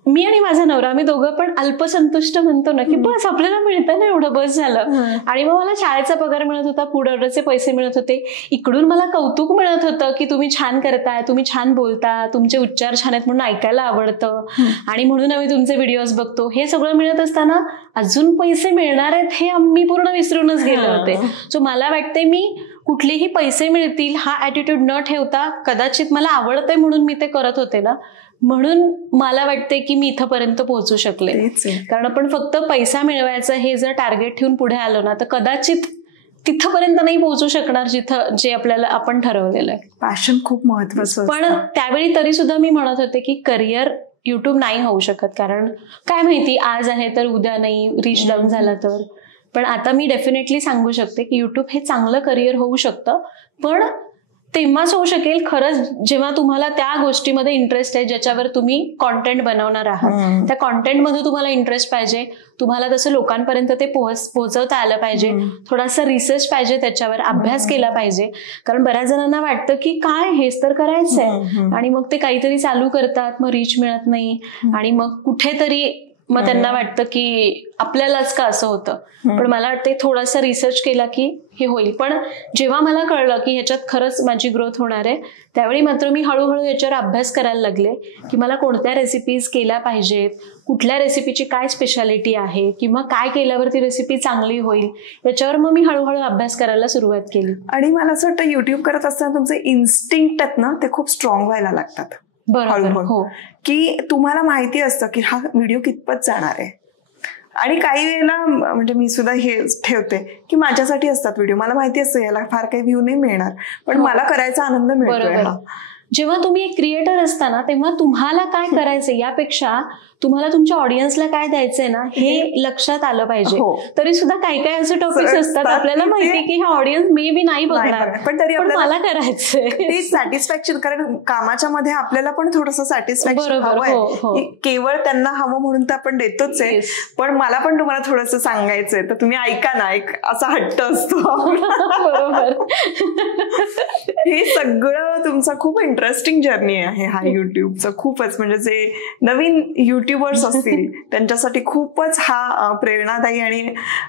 मी आणि माझा नवरा, आम्ही दोघं पण अल्पसंतुष्ट म्हणतो ना की बस आपल्याला मिळतं ना एवढं, बस झालं. आणि मग मला शाळेचा पगार मिळत होता, फूड ऑर्डरचे पैसे मिळत होते, इकडून मला कौतुक मिळत होतं की तुम्ही छान करताय, तुम्ही छान बोलता, तुमचे उच्चार छान आहेत म्हणून ऐकायला आवडतं आणि म्हणून आम्ही तुमचे व्हिडिओज बघतो. हे सगळं मिळत असताना अजून पैसे मिळणार आहेत हे आम्ही पूर्ण विसरूनच गेले होते. सो मला वाटते मी कुठलेही पैसे मिळतील हा ऍटिट्यूड न ठेवता, कदाचित मला आवडतंय म्हणून मी ते करत होते ना, म्हणून मला वाटते की मी इथंपर्यंत पोहोचू शकले. कारण आपण फक्त पैसा मिळवायचं हे जर टार्गेट ठेवून पुढे आलो ना तर कदाचित तिथपर्यंत नाही पोहोचू शकणार जिथं जे आपल्याला आपण ठरवलेलं आहे. पॅशन खूप महत्वाचं. पण त्यावेळी तरी सुद्धा मी म्हणत होते की करिअर युट्यूब नाही होऊ शकत, कारण काय माहिती आज आहे तर उद्या नाही, रीच डाऊन झाला तर. पण आता मी डेफिनेटली सांगू शकते की युट्यूब हे चांगलं करिअर होऊ शकतं, पण तेव्हाच होऊ शकेल खरंच जेव्हा तुम्हाला त्या गोष्टीमध्ये इंटरेस्ट आहे ज्याच्यावर तुम्ही कॉन्टेंट बनवणार आहात. त्या कॉन्टेंटमध्ये तुम्हाला इंटरेस्ट पाहिजे, तुम्हाला तसं लोकांपर्यंत ते पोहोचवता आलं पाहिजे, थोडासा रिसर्च पाहिजे, त्याच्यावर अभ्यास केला पाहिजे. कारण बऱ्याच जणांना वाटतं की काय हेच तर करायचंय आणि मग ते काहीतरी चालू करतात, मग रीच मिळत नाही आणि मग कुठेतरी मग त्यांना वाटतं की आपल्यालाच का असं होतं. पण मला वाटतं थोडासा रिसर्च केला की हे होईल. पण जेव्हा मला कळलं की ह्याच्यात खरंच माझी ग्रोथ होणार आहे त्यावेळी मात्र मी हळूहळू याच्यावर अभ्यास करायला लागले की मला कोणत्या रेसिपीज केल्या पाहिजेत, कुठल्या रेसिपीची काय स्पेशालिटी आहे किंवा काय केल्यावर ती रेसिपी चांगली होईल, याच्यावर मग मी हळूहळू अभ्यास करायला सुरुवात केली. आणि मला असं वाटतं युट्यूब करत असताना तुमचे इन्स्टिंक्ट आहेत ना ते खूप स्ट्रॉंग व्हायला लागतात. बरोबर. हो. की तुम्हाला माहिती असतं की हा व्हिडिओ कितपत जाणार आहे. आणि काही वेळेला म्हणजे मी सुद्धा हे ठेवते की माझ्यासाठी असतात व्हिडिओ, मला माहिती असतं याला फार काही व्ह्यू नाही मिळणार पण मला करायचा आनंद मिळतोय. जेव्हा तुम्ही एक क्रिएटर असता ना तेव्हा तुम्हाला काय करायचंय यापेक्षा तुम्हाला तुमच्या ऑडियन्सला काय द्यायचंय ना हे लक्षात आलं पाहिजे. तरी सुद्धा काही काही असे टॉपिक्स असतात आपल्याला माहिती की हा ऑडियन्स मे बी नाही बघणार, पण तरी मला करायचंय ते सॅटिस्फॅक्शन. कारण कामाच्या मध्ये आपल्याला पण थोडंसं सॅटिस्फॅक्शन हवंय. केवळ त्यांना हवं म्हणून तर आपण देतोच आहे, पण मला पण तुम्हाला थोडंसं सांगायचंय तर तुम्ही ऐका ना, एक असा हट्ट असतो. बरोबर. हे सगळं तुमचा खूप इंटरेस्टिंग जर्नी आहे हा युट्यूबचा. खूपच म्हणजे जे नवीन युट्यूबर्स असतील त्यांच्यासाठी खूपच हा प्रेरणादायी आणि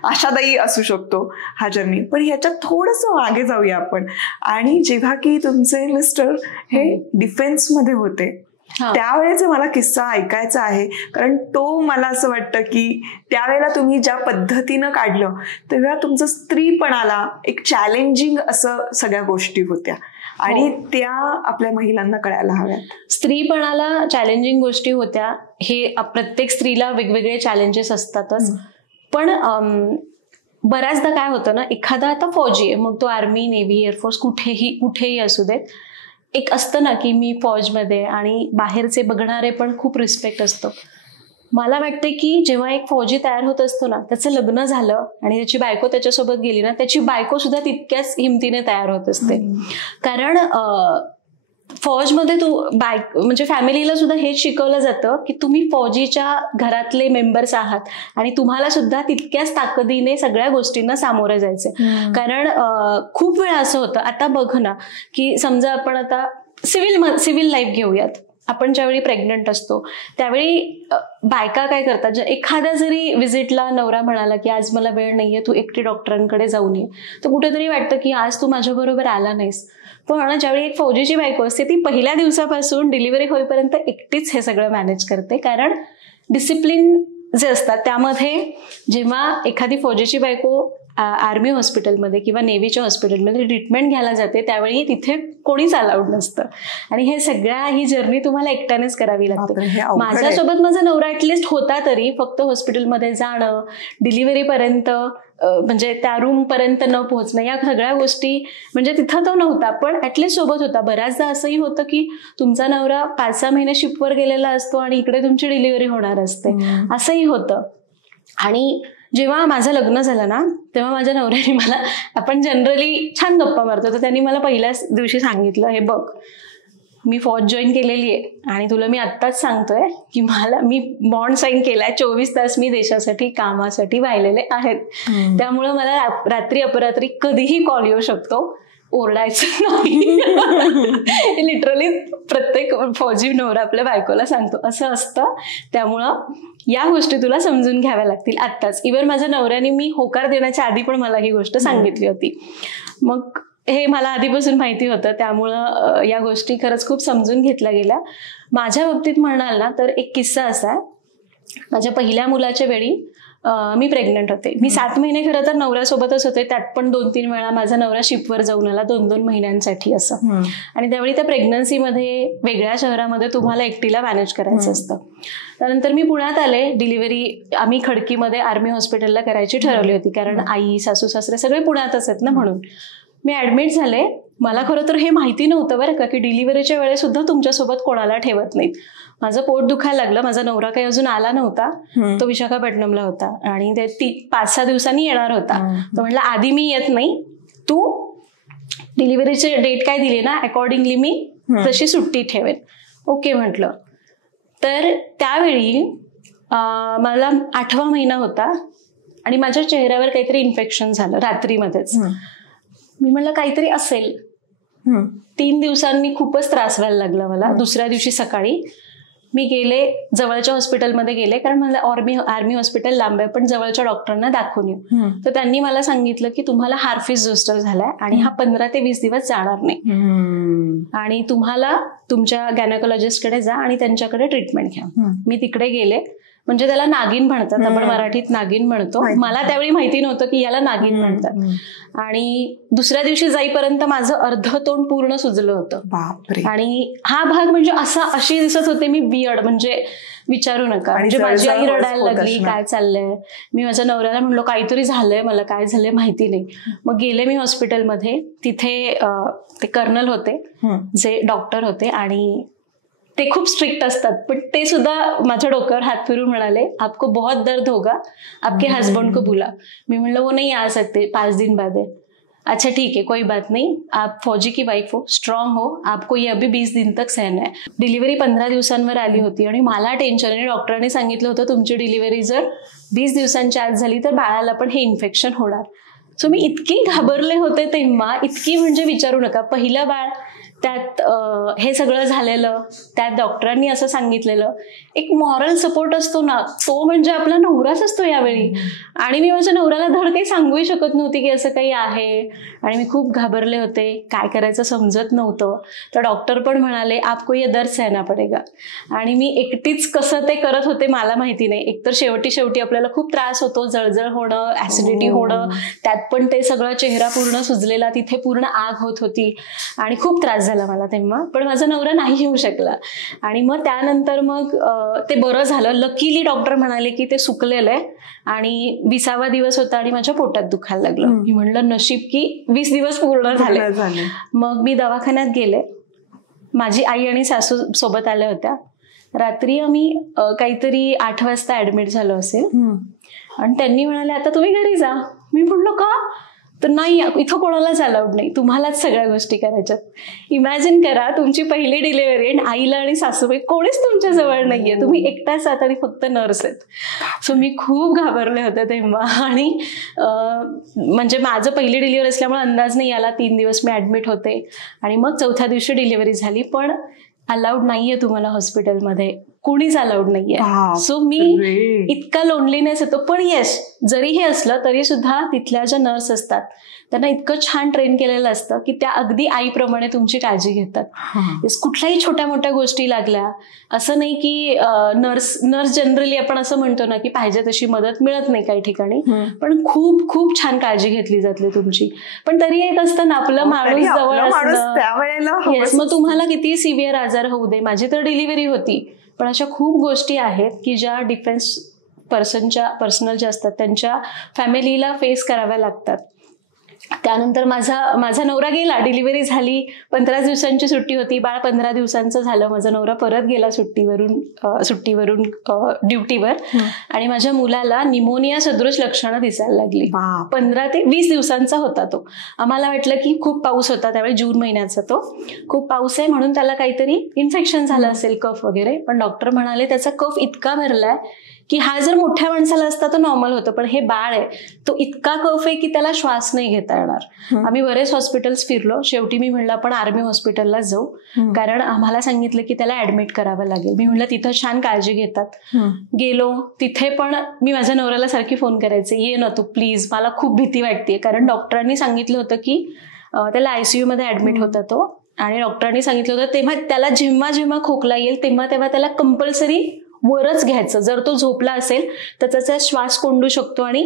आशादायी असू शकतो हा जर्नी. पण ह्याच्यात थोडंसं मागे जाऊया आपण. आणि जेव्हा की तुमचे मिस्टर हे डिफेन्स मध्ये होते त्यावेळेचा मला किस्सा ऐकायचा आहे, कारण तो मला असं वाटतं की त्यावेळेला तुम्ही ज्या पद्धतीनं काढलं तेव्हा तुमचं स्त्रीपणाला एक चॅलेंजिंग असं सगळ्या गोष्टी होत्या आणि त्या आपल्या महिलांना कळायला हव्यात. स्त्रीपणाला चॅलेंजिंग गोष्टी होत्या, हे प्रत्येक स्त्रीला वेगवेगळे चॅलेंजेस असतातच. पण बऱ्याचदा काय होतं ना, एखादा आता फौजी आहे, मग तो आर्मी, नेव्ही, एअरफोर्स कुठेही असू देत, एक असतं ना की मी फौजमध्ये आणि बाहेरचे बघणारे पण खूप रिस्पेक्ट असतं. मला वाटते की जेव्हा एक फौजी तयार होत असतो ना, त्याचं लग्न झालं आणि त्याची बायको त्याच्यासोबत गेली ना, त्याची बायको सुद्धा तितक्याच हिमतीने तयार होत असते. कारण फौजमध्ये म्हणजे फॅमिलीला सुद्धा हेच शिकवलं जातं की तुम्ही फौजीच्या घरातले मेंबर्स आहात आणि तुम्हाला सुद्धा तितक्याच ताकदीने सगळ्या गोष्टींना सामोरं जायचंय. कारण खूप वेळा असं होतं, आता बघ ना की समजा आपण आता सिव्हिल लाईफ घेऊयात. आपण ज्यावेळी प्रेग्नंट असतो त्यावेळी बायका काय करतात, एखाद्या जरी व्हिजिटला नवरा म्हणाला की आज मला वेळ नाहीये, तू एकटी डॉक्टरांकडे जाऊन ये, तर कुठेतरी वाटतं की आज तू माझ्या बरोबर आला नाहीस. पण ज्यावेळी एक फौजीची बायको असते ती पहिल्या दिवसापासून डिलिव्हरी होईपर्यंत एकटीच हे सगळं मॅनेज करते. कारण डिसिप्लिन जे असतात त्यामध्ये जेव्हा एखादी फौजीची बायको आर्मी हॉस्पिटलमध्ये किंवा नेव्हीच्या हॉस्पिटलमध्ये ट्रीटमेंट घ्यायला जाते त्यावेळी तिथे कोणीच अलाउड नसतं आणि हे ही जर्नी तुम्हाला एकट्यानेच करावी लागते. माझ्यासोबत माझा नवरा ऍटलिस्ट होता, तरी फक्त हॉस्पिटलमध्ये जाणं, डिलिव्हरीपर्यंत म्हणजे त्या रूम पर्यंत न पोहोचणं, या सगळ्या गोष्टी म्हणजे तिथं तो नव्हता पण ऍटलिस्ट सोबत होता. बऱ्याचदा असंही होतं की तुमचा नवरा 5-6 महिने शिपवर गेलेला असतो आणि इकडे तुमची डिलिव्हरी होणार असते, असंही होतं. आणि जेव्हा माझं लग्न झालं ना तेव्हा माझ्या नवऱ्याने मला, आपण जनरली छान गप्पा मारतो, तर त्यांनी मला पहिल्याच दिवशी सांगितलं, हे बघ मी फौज जॉईन केलेली आहे आणि तुला मी आत्ताच सांगतोय की मी बॉन्ड साईन केलाय, 24 तास मी देशासाठी कामासाठी वाहिलेले आहेत, त्यामुळं मला रात्री अपरात्री कधीही कॉल येऊ शकतो, ओरडायचं नाही. लिटरली प्रत्येक फौजी नवरा आपल्या बायकोला सांगतो, असं असतं. त्यामुळं या गोष्टी तुला समजून घ्याव्या लागतील आत्ताच. इव्हन माझ्या नवऱ्याने मी होकार देण्याच्या आधी पण मला ही गोष्ट सांगितली होती. मग हे मला आधीपासून माहिती होतं, त्यामुळं या गोष्टी खरंच खूप समजून घेतल्या गेल्या. माझ्या बाबतीत म्हणाल ना तर एक किस्सा असा आहे, माझ्या पहिल्या मुलाच्या वेळी मी प्रेग्नंट होते. मी 7 महिने खरं तर नवऱ्यासोबतच होते, त्यात पण 2-3 वेळा माझा नवरा शिपवर जाऊन आला 2-2 महिन्यांसाठी असं. आणि त्यावेळी त्या प्रेग्नन्सीमध्ये वेगळ्या शहरामध्ये तुम्हाला एकटीला मॅनेज करायचं असतं. त्यानंतर मी पुण्यात आले. डिलिव्हरी आम्ही खडकीमध्ये आर्मी हॉस्पिटलला करायची ठरवली होती, कारण आई, सासू सासरे सगळे पुण्यातच आहेत ना, म्हणून मी ऍडमिट झाले. मला खरं तर हे माहिती नव्हतं बरं का की डिलिव्हरीच्या वेळेस सुद्धा तुमच्यासोबत कोणाला ठेवत नाहीत. माझं पोट दुखायला लागलं, माझा नवरा काही अजून आला नव्हता, तो विशाखापट्टणमला होता आणि ते 5-6 दिवसांनी येणार होता. तो म्हटला आधी मी येत नाही, तू डिलिव्हरीची डेट काय दिली ना अकॉर्डिंगली मी तशी सुट्टी ठेवेन. ओके म्हटलं. तर त्यावेळी मला 8वा महिना होता आणि माझ्या चेहऱ्यावर काहीतरी इन्फेक्शन झालं रात्रीमध्येच. मी म्हणलं काहीतरी असेल. 3 दिवसांनी खूपच त्रास व्हायला लागला मला. दुसऱ्या दिवशी सकाळी मी गेले, जवळच्या हॉस्पिटलमध्ये गेले, कारण मला आर्मी हॉस्पिटल लांब आहे, पण जवळच्या डॉक्टरांना दाखवून येऊ. तर त्यांनी मला सांगितलं की तुम्हाला हार्फिस झोस्टर झालाय आणि हा 15 ते 20 दिवस जाणार नाही आणि तुम्हाला तुमच्या गायनेकोलॉजिस्टकडे जा आणि त्यांच्याकडे ट्रीटमेंट घ्या. मी तिकडे गेले. म्हणजे त्याला नागिन म्हणतात, आपण मराठीत नागिन म्हणतो. मला त्यावेळी माहिती नव्हतं की याला नागिन म्हणतात. आणि दुसऱ्या दिवशी जाईपर्यंत माझं अर्ध तोंड पूर्ण सुजलं होतं. आणि हा भाग म्हणजे अशी दिसत होते मी बियर्ड, म्हणजे विचारू नका. म्हणजे माझी आई रडायला लागली, काय चाललंय. मी माझ्या नवऱ्याला म्हणलो काहीतरी झालंय, मला काय झालंय माहिती नाही. मग गेले मी हॉस्पिटलमध्ये. तिथे ते कर्नल होते जे डॉक्टर होते आणि ते खूप स्ट्रिक्ट असतात, पण ते सुद्धा माझ्या डोक्यावर हात फिरून म्हणाले आपको बहुत दर्द होगा, आपके हस्बैंड को बुला. मी म्हणलं वो नहीं आ सकते, 5 दिन बाद है. अच्छा ठीक है, कोई बात नहीं, आप फौजी की वाइफ हो, स्ट्रॉन्ग हो, आपको ये अभी 20 दिन तक सहना है. डिलिव्हरी 15 दिवसांवर आली होती आणि मला टेन्शन. आणि डॉक्टरांनी सांगितलं होतं तुमची डिलिव्हरी जर 20 दिवसांच्या आत झाली तर बाळाला पण हे इन्फेक्शन होणार. सो मी इतकी घाबरले होते तेव्हा, इतकी म्हणजे विचारू नका. पहिलं बाळ, त्यात हे सगळं झालेलं, त्यात डॉक्टरांनी असं सांगितलेलं. एक मॉरल सपोर्ट असतो ना, तो म्हणजे आपला नवराच असतो यावेळी. आणि मी माझ्या नवऱ्याला धड काही सांगूही शकत नव्हती की असं काही आहे. आणि मी खूप घाबरले होते, काय करायचं समजत नव्हतं. तर डॉक्टर पण म्हणाले आपको ये दर्द सहना पडेगा. आणि मी एकटीच कसं ते करत होते मला माहिती नाही. एकतर शेवटी आपल्याला खूप त्रास होतो, जळजळ होणं, ऍसिडिटी होणं, त्यात पण ते सगळा चेहरा पूर्ण सुजलेला, तिथे पूर्ण आग होत होती आणि खूप त्रास झाला मला तेव्हा. पण माझा नवरा नाही येऊ शकला. आणि मग त्यानंतर मग ते बरं झालं. लकीली डॉक्टर म्हणाले की ते सुकलेलं आहे आणि 20वा दिवस होता आणि माझ्या पोटात दुखायला लागलं. मी म्हणलं नशीब की 20 दिवस पूर्ण झाले. मग मी दवाखान्यात गेले. माझी आई आणि सासू सोबत आल्या होत्या. रात्री आम्ही काहीतरी 8 वाजता ऍडमिट झालो असेल. आणि त्यांनी म्हणाले आता तुम्ही घरी जा. मी म्हणलो का? तर नाही, इथं कोणालाच अलाउड नाही, तुम्हालाच सगळ्या गोष्टी करायच्यात. इमॅजिन करा तुमची पहिली डिलिव्हरी आणि आईला आणि सासूबाई कोणीच तुमच्या जवळ नाहीये, तुम्ही एकटाच आहात आणि फक्त नर्स आहेत. सो मी खूप घाबरले होते तेव्हा. आणि म्हणजे माझं पहिली डिलिव्हरी असल्यामुळे अंदाज नाही आला. 3 दिवस मी ऍडमिट होते आणि मग 4थ्या दिवशी डिलिव्हरी झाली. पण अलाउड नाहीये तुम्हाला हॉस्पिटलमध्ये, कोणीच अलाउड नाहीये. सो मी इतका लोनलीनेस येतो. पण येस, जरी हे असलं तरी सुद्धा तिथल्या ज्या नर्स असतात त्यांना इतकं छान ट्रेन केलेलं असतं की त्या अगदी आईप्रमाणे तुमची काळजी घेतात. कुठल्याही छोट्या मोठ्या गोष्टी लागल्या, असं नाही की नर्स जनरली आपण असं म्हणतो ना की पाहिजे तशी मदत मिळत नाही काही ठिकाणी, पण खूप खूप छान काळजी घेतली जाते तुमची. पण तरी एक असतं ना आपलं माणूस जवळ असणं. येस, मग तुम्हाला किती सिव्हिअर आजार होऊ दे. माझी तर डिलिव्हरी होती, पण अशा खूप गोष्टी आहेत की ज्या डिफेन्स पर्सनल ज्या असतात त्यांच्या फॅमिलीला फेस कराव्या लागतात. त्यानंतर माझा नवरा गेला, डिलिव्हरी झाली, 15 दिवसांची सुट्टी होती, बाळ 15 दिवसांचं झालं. माझा नवरा परत गेला सुट्टीवरून ड्युटीवर. आणि माझ्या मुलाला निमोनिया सदृश लक्षणं दिसायला लागली. 15 ते 20 दिवसांचा होता तो. आम्हाला वाटलं की खूप पाऊस होता त्यावेळी, जून महिन्याचा, तो खूप पाऊस आहे म्हणून त्याला काहीतरी इन्फेक्शन झालं असेल, कफ वगैरे. पण डॉक्टर म्हणाले त्याचा कफ इतका भरलाय की हा जर मोठ्या माणसाला असता तर नॉर्मल होतं, पण हे बाळ आहे, तो इतका कफ आहे की त्याला श्वास नाही घेता येणार. आम्ही बरेच हॉस्पिटल्स फिरलो. शेवटी मी म्हणलं आपण आर्मी हॉस्पिटलला जाऊ, कारण आम्हाला सांगितलं की त्याला ऍडमिट करावं लागेल. मी म्हणलं तिथं छान काळजी घेतात. गेलो तिथे, पण मी माझ्या नवऱ्याला सारखी फोन करायचे, ये ना तू प्लीज, मला खूप भीती वाटते. कारण डॉक्टरांनी सांगितलं होतं की त्याला आयसीयू मध्ये ऍडमिट होता तो. आणि डॉक्टरांनी सांगितलं होतं तेव्हा त्याला जेव्हा खोकला येईल तेव्हा त्याला कंपल्सरी वरच घ्यायचं. जर तो झोपला असेल तर त्याचा श्वास कोंडू शकतो आणि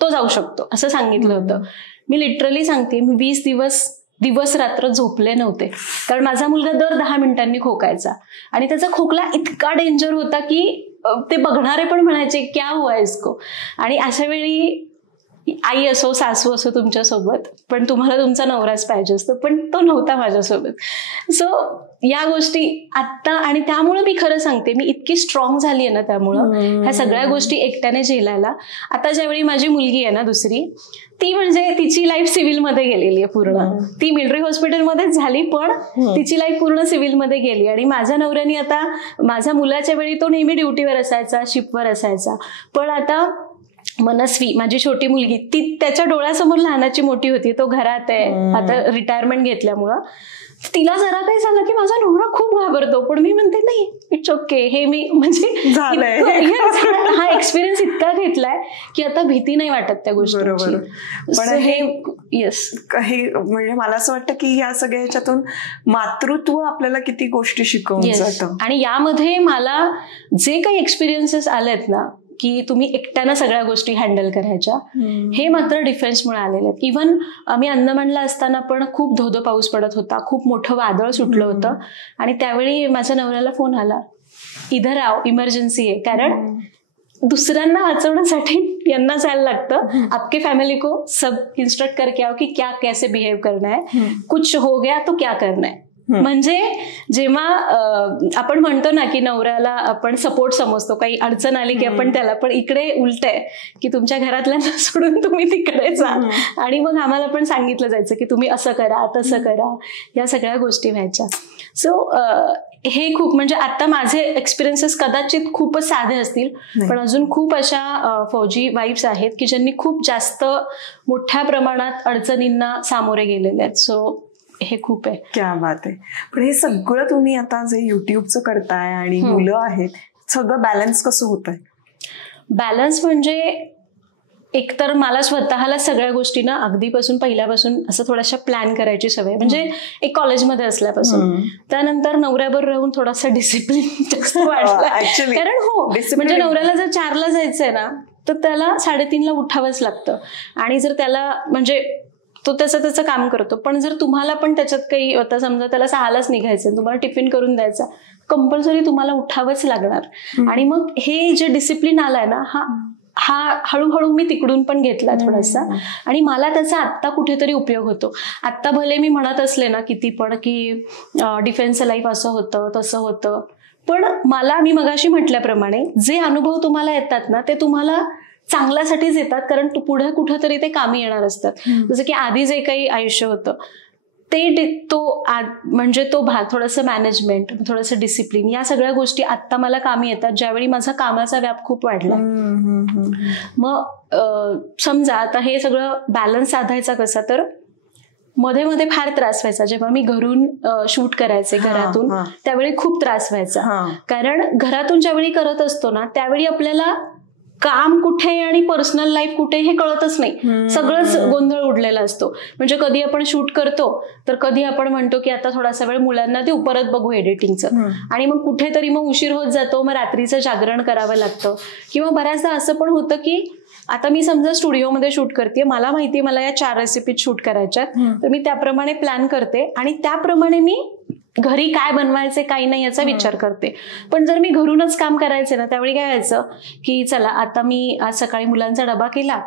तो जाऊ शकतो, असं सांगितलं होतं. मी लिटरली सांगते, मी 20 दिवस रात्र झोपले नव्हते, कारण माझा मुलगा दर 10 मिनिटांनी खोकायचा. आणि त्याचा खोकला इतका डेंजर होता की ते बघणारे पण म्हणायचे क्या हुआ इसको. आणि अशा वेळी आई असो सासू असो तुमच्यासोबत, पण तुम्हाला तुमचा नवराच पाहिजे असतो, पण तो नव्हता माझ्यासोबत. सो या गोष्टी आत्ता, आणि त्यामुळे मी खरं सांगते मी इतकी स्ट्रॉंग झाली आहे ना त्यामुळं ह्या सगळ्या गोष्टी एकट्याने झेलायला. आता ज्यावेळी माझी मुलगी आहे ना दुसरी, ती म्हणजे तिची लाईफ सिव्हिलमध्ये गेलेली आहे पूर्ण. ती मिलिटरी हॉस्पिटलमध्येच झाली, पण तिची लाईफ पूर्ण सिव्हिलमध्ये गेली. आणि माझ्या नवऱ्याने आता, माझ्या मुलाच्या वेळी तो नेहमी ड्युटीवर असायचा, शिपवर असायचा, पण आता मनस्वी माझी छोटी मुलगी, ती त्याच्या डोळ्यासमोर लहानाची मोठी होती, तो घरात आहे आता रिटायरमेंट घेतल्यामुळं. तिला जरा काही झालं की माझा नवरा खूप घाबरतो, पण मी म्हणते नाही, इट्स ओके. हे मी म्हणजे हा एक्सपिरियन्स इतका घेतलाय की आता भीती नाही वाटत त्या गोष्टीची. पण हे म्हणजे मला असं वाटतं की या सगळ्या ह्याच्यातून मातृत्व आपल्याला किती गोष्टी शिकवून जातं. आणि यामध्ये मला जे काही एक्सपिरियन्सेस आलेत ना की तुम्ही एकट्यानं सगळ्या गोष्टी हँडल करायच्या, हे मात्र डिफेन्समुळे आलेले आहेत. इव्हन आम्ही अंदमानला असताना पण खूप धोधो पाऊस पडत होता, खूप मोठं वादळ सुटलं होतं आणि त्यावेळी माझ्या नवऱ्याला फोन आला, इधर आओ, इमर्जन्सी आहे. कारण दुसऱ्यांना वाचवण्यासाठी यांना जायला लागतं. आपके फैमिली को सब इंस्ट्रक्ट करके आओ की क्या कैसे बिहेव करना है, कुछ हो गया तो क्या करना है. म्हणजे जेव्हा आपण म्हणतो ना की नवऱ्याला आपण सपोर्ट समजतो, काही अडचण आली की आपण त्याला, पण इकडे उलट आहे की तुमच्या घरातल्यांना सोडून तुम्ही तिकडे जा आणि मग आम्हाला पण सांगितलं जायचं की तुम्ही असं करा तसं करा, या सगळ्या गोष्टी व्हायच्या. सो हे खूप म्हणजे आता माझे एक्सपिरियन्सेस कदाचित खूपच साधे असतील, पण अजून खूप अशा फौजी वाईफ्स आहेत की ज्यांनी खूप जास्त मोठ्या प्रमाणात अडचणींना सामोरे गेलेले आहेत. सो हे खूप आहे. क्या बात आहे. पण हे सगळं तुम्ही आता जे युट्यूबचं करताय आणि मुलं आहेत, सगळं बॅलन्स कसं होत आहे? बॅलन्स म्हणजे एकतर मला स्वतःला सगळ्या गोष्टींना अगदीपासून पहिल्यापासून असं थोड्याशा प्लॅन करायची सवय, म्हणजे एक कॉलेजमध्ये असल्यापासून. त्यानंतर नवऱ्याबरोबर राहून थोडासा डिसिप्लिन जास्त वाढला. कारण म्हणजे नवऱ्याला जर 4ला जायचंय ना तर त्याला 3:30ला उठावंच लागतं आणि जर त्याला म्हणजे तो त्याचं काम करतो. पण जर तुम्हाला पण त्याच्यात काही, आता समजा त्याला 6लाच निघायचं, तुम्हाला टिफिन करून द्यायचा, कंपल्सरी तुम्हाला उठावंच लागणार. आणि मग हे जे डिसिप्लिन आलाय ना, हा हळूहळू मी तिकडून पण घेतला थोडासा आणि मला त्याचा आत्ता कुठेतरी उपयोग होतो. आत्ता भले मी म्हणत असले ना किती पण की डिफेन्सचं लाईफ असं होतं तसं होतं, पण मला, मी मगाशी म्हटल्याप्रमाणे, जे अनुभव तुम्हाला येतात ना ते तुम्हाला चांगल्यासाठीच येतात, कारण पुढे कुठंतरी ते कामी येणार असतात. जसं की आधी जे काही आयुष्य होतं म्हणजे तो भाग, थोडंसं मॅनेजमेंट, थोडंसं डिसिप्लिन, या सगळ्या गोष्टी आत्ता मला कामी येतात ज्यावेळी माझा कामाचा व्याप खूप वाढला. मग समजा आता हे सगळं बॅलन्स साधायचा कसा, तर मध्ये मध्ये फार त्रास व्हायचा. जेव्हा मी घरून शूट करायचे घरातून, त्यावेळी खूप त्रास व्हायचा. कारण घरातून ज्यावेळी करत असतो ना त्यावेळी आपल्याला काम कुठे आणि पर्सनल लाईफ कुठे हे कळतच नाही, सगळंच गोंधळ उडलेला असतो. म्हणजे कधी आपण शूट करतो तर कधी आपण म्हणतो की आता थोडासा वेळ मुलांना देऊ, परत बघू एडिटिंगचं, आणि मग कुठेतरी मग उशीर होत जातो, मग रात्रीचं जागरण करावं लागतं. किंवा बऱ्याचदा असं पण होतं की आता मी समजा स्टुडिओमध्ये शूट करते, मला माहितीये मला या 4 रेसिपीज शूट करायच्यात, तर मी त्याप्रमाणे प्लॅन करते आणि त्याप्रमाणे मी घरी काय बनवायचे काही नाही याचा विचार करते. पण जर मी घरूनच काम करायचे ना त्यावेळी काय व्हायचं की चला आता मी आज सकाळी मुलांचा डबा केला,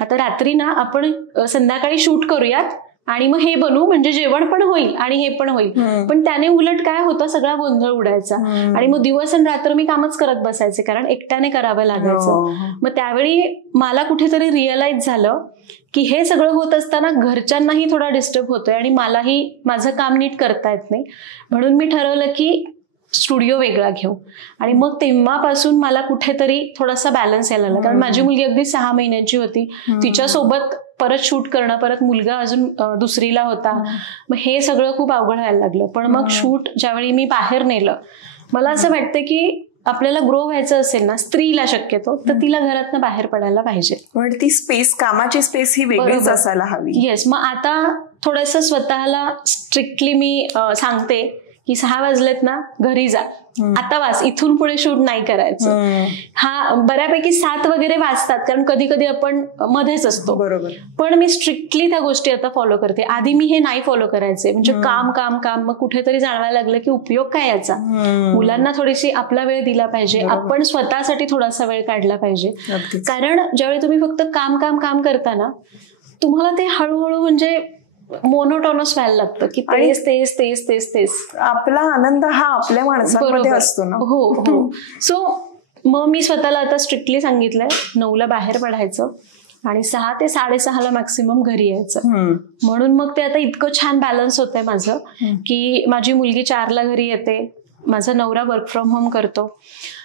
आता रात्री ना आपण संध्याकाळी शूट करूयात आणि मग हे बनवू, म्हणजे जेवण पण होईल आणि हे पण होईल. पण त्याने उलट काय होतं, सगळा गोंधळ उडायचा आणि मग दिवस आणि रात्र मी कामच करत बसायचे, कारण एकट्याने करावं लागायचं. मग त्यावेळी मला कुठेतरी रिअलाइज झालं की हे सगळं होत असताना घरच्यांनाही थोडा डिस्टर्ब होतोय आणि मलाही माझं काम नीट करता येत नाही. म्हणून मी ठरवलं की स्टुडिओ वेगळा घेऊ आणि मग तेव्हापासून मला कुठेतरी थोडासा बॅलन्स यायला लागला. कारण माझी मुलगी अगदी 6 महिन्यांची होती, तिच्यासोबत परत शूट करणं, परत मुलगा अजून 2रीला होता, मग हे सगळं खूप अवघड व्हायला लागलं. पण मग शूट ज्यावेळी मी बाहेर नेलं, मला असं वाटतं की आपल्याला ग्रो व्हायचं असेल ना, स्त्रीला शक्यतो, तर तिला घरातनं बाहेर पडायला पाहिजे. पण ती स्पेस, कामाची स्पेस ही वेगळीच असायला हवी. येस. मग आता थोडंसं स्वतःला स्ट्रिक्टली मी सांगते की 6 वाजलेत ना, घरी जा, आता वाच, इथून पुढे शूट नाही करायचं. बऱ्यापैकी 7 वगैरे वाजतात, कारण कधी कधी आपण मध्येच असतो. बरोबर. पण मी स्ट्रिक्टली त्या गोष्टी आता फॉलो करते. आधी मी हे नाही फॉलो करायचे, म्हणजे काम काम काम, मग कुठेतरी जाणवायला लागलं की उपयोग काय याचा. मुलांना थोडीशी आपला वेळ दिला पाहिजे, आपण स्वतःसाठी थोडासा वेळ काढला पाहिजे. कारण ज्यावेळी तुम्ही फक्त काम काम काम करता ना, तुम्हाला ते हळूहळू म्हणजे मोनोटोनस व्हायला लागतं की तेच तेच तेच तेच तेच. आपला आनंद हा आपल्या माणसांमध्ये असतो ना. हो हो. सो मग मी स्वतःला आता स्ट्रिक्टली सांगितलंय 9ला बाहेर पडायचं आणि 6 ते 6:30ला मॅक्सिमम घरी यायचं. म्हणून मग ते आता इतकं छान बॅलन्स होतंय माझं की माझी मुलगी 4ला घरी येते, माझा नवरा वर्क फ्रॉम होम करतो,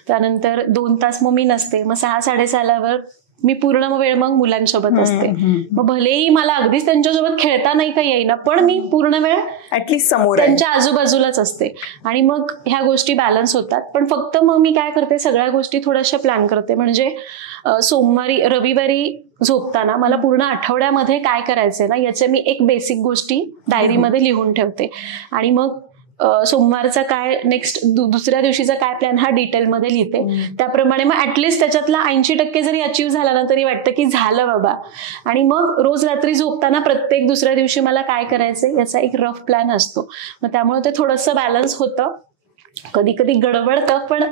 त्यानंतर 2 तास मग मी नसते, मग 6-6:30वर मी पूर्ण वेळ मग मुलांसोबत असते. मग भलेही मला अगदीच त्यांच्यासोबत खेळता नाही का येईना, पण मी पूर्ण वेळ ऍटलीस्ट समोर त्यांच्या आजूबाजूलाच असते आणि मग ह्या गोष्टी बॅलन्स होतात. पण फक्त मग मी काय करते, सगळ्या गोष्टी थोड्याशा प्लॅन करते. म्हणजे रविवारी झोपताना मला पूर्ण आठवड्यामध्ये काय करायचंय ना याचे मी एक बेसिक गोष्टी डायरीमध्ये लिहून ठेवते आणि मग सोमवारचा काय नेक्स्ट दुसऱ्या दिवशीचा काय प्लॅन हा डिटेलमध्ये लिहिते. त्याप्रमाणे मग ऍटलिस्ट त्याच्यातला 80% जरी अचीव्ह झाला ना तरी वाटतं की झालं बाबा. आणि मग रोज रात्री झोपताना प्रत्येक दुसऱ्या दिवशी मला काय करायचंय याचा एक रफ प्लॅन असतो. मग त्यामुळे ते थोडंसं बॅलन्स होतं. कधी कधी गडबडतं, पण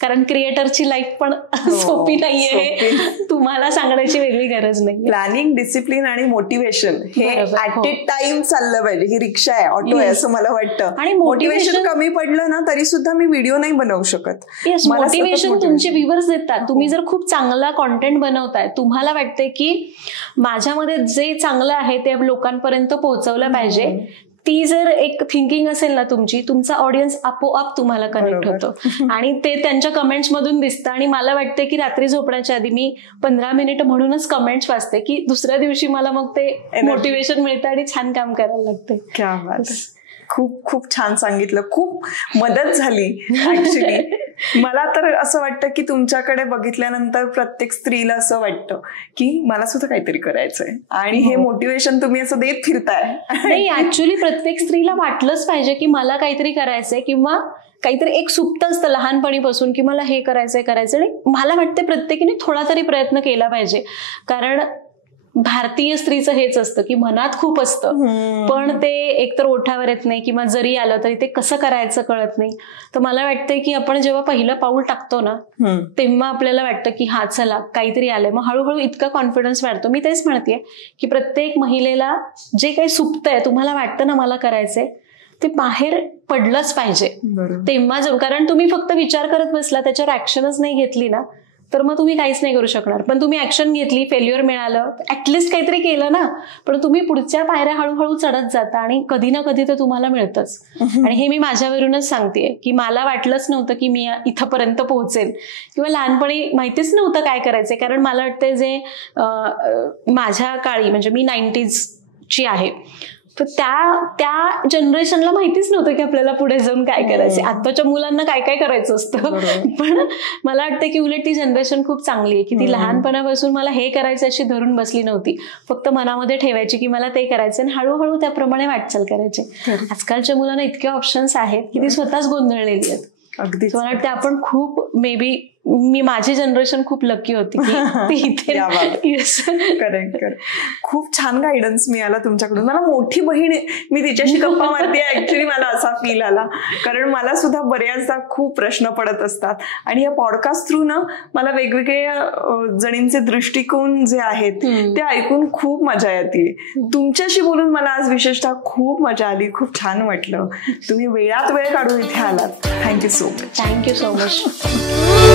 कारण क्रिएटरची लाईफ पण सोपी नाहीये, तुम्हाला सांगण्याची वेगळी गरज नाही. प्लॅनिंग, डिसिप्लिन आणि मोटिवेशन हे ऍट ए टाइम चाललं पाहिजे. ही रिक्षा आहे, ऑटो आहे असं मला वाटतं. आणि मोटिवेशन कमी पडलं ना तरी सुद्धा मी व्हिडिओ नाही बनवू शकत. मोटिवेशन तुमचे व्ह्यूअर्स देतात. तुम्ही जर खूप चांगला कॉन्टेंट बनवताय, तुम्हाला वाटतंय की माझ्यामध्ये जे चांगलं आहे ते लोकांपर्यंत पोहोचवलं पाहिजे, ती जर एक थिंकिंग असेल ना तुमची, तुमचा ऑडियन्स आपोआप तुम्हाला कनेक्ट होतो आणि ते त्यांच्या कमेंट्स मधून दिसतं. आणि मला वाटतं की रात्री झोपण्याच्या आधी मी 15 मिनिट म्हणूनच कमेंट्स वाचते की दुसऱ्या दिवशी मला मग ते मोटिवेशन मिळतं आणि छान काम करायला लागते. क्या बात. खूप खूप छान सांगितलं, खूप मदत झाली ऍक्च्युली. मला तर असं वाटतं की तुमच्याकडे बघितल्यानंतर प्रत्येक स्त्रीला असं वाटतं की मला सुद्धा काहीतरी करायचंय आणि हे मोटिवेशन तुम्ही असं देत फिरताय. नाही, ऍक्च्युली प्रत्येक स्त्रीला वाटलंच पाहिजे की मला काहीतरी करायचंय किंवा काहीतरी एक सुप्त असतं लहानपणीपासून की मला हे करायचंय. आणि मला वाटतं प्रत्येकीने थोडा तरी प्रयत्न केला पाहिजे. कारण भारतीय स्त्रीचं हेच असतं की मनात खूप असतं, पण ते एकतर ओठावर येत नाही किंवा जरी आलं तरी ते कसं करायचं कळत नाही. तर मला वाटतंय की आपण जेव्हा पहिलं पाऊल टाकतो ना तेव्हा आपल्याला वाटतं की हा चला काहीतरी आलंय, मग हळूहळू इतका कॉन्फिडन्स वाढतो. मी तेच म्हणतेय की प्रत्येक महिलेला जे काही सुप्तंय, तुम्हाला वाटतं ना मला करायचंय, ते बाहेर पडलंच पाहिजे तेव्हा. कारण तुम्ही फक्त विचार करत बसला, त्याच्यावर ऍक्शनच नाही घेतली ना तर मग तुम्ही काहीच नाही करू शकणार. पण तुम्ही ऍक्शन घेतली, फेल्युअर मिळालं, ऍटलिस्ट काहीतरी केलं ना, पण तुम्ही पुढच्या पायऱ्या हळूहळू चढत जाता आणि कधी ना कधी तर तुम्हाला मिळतंच. आणि हे मी माझ्यावरूनच सांगतेय की मला वाटलंच नव्हतं की मी इथंपर्यंत पोहोचेन किंवा लहानपणी माहितीच नव्हतं काय करायचंय. कारण मला वाटतंय जे माझ्या काळी, म्हणजे मी 90s ची आहे, तर त्या जनरेशनला माहितीच नव्हतं की आपल्याला पुढे जाऊन काय करायचं. आताच्या मुलांना काय काय करायचं असतं. पण मला वाटतं की उलट ती जनरेशन खूप चांगली आहे की ती लहानपणापासून मला हे करायचं अशी धरून बसली नव्हती, फक्त मनामध्ये ठेवायची की मला ते करायचं आणि हळूहळू त्याप्रमाणे वाटचाल करायची. आजकालच्या मुलांना इतके ऑप्शन्स आहेत की ती स्वतःच गोंधळलेली आहेत. अगदी मला वाटतं आपण खूप माझी जनरेशन खूप लकी होती की इथे. करेक्ट. खूप छान गायडन्स मिळाला तुमच्याकडून. मला मोठी बहीण, मी तिच्याशी गप्पा मारते ऍक्च्युली मला असा फील आला, कारण मला सुद्धा बऱ्याचदा खूप प्रश्न पडत असतात आणि या पॉडकास्ट थ्रू ना मला वेगवेगळे जणींचे दृष्टिकोन जे आहेत ते ऐकून खूप मजा येते. तुमच्याशी बोलून मला आज विशेषतः खूप मजा आली, खूप छान वाटलं. तुम्ही वेळात वेळ काढून इथे आलात. Thank you so much. Thank you so much.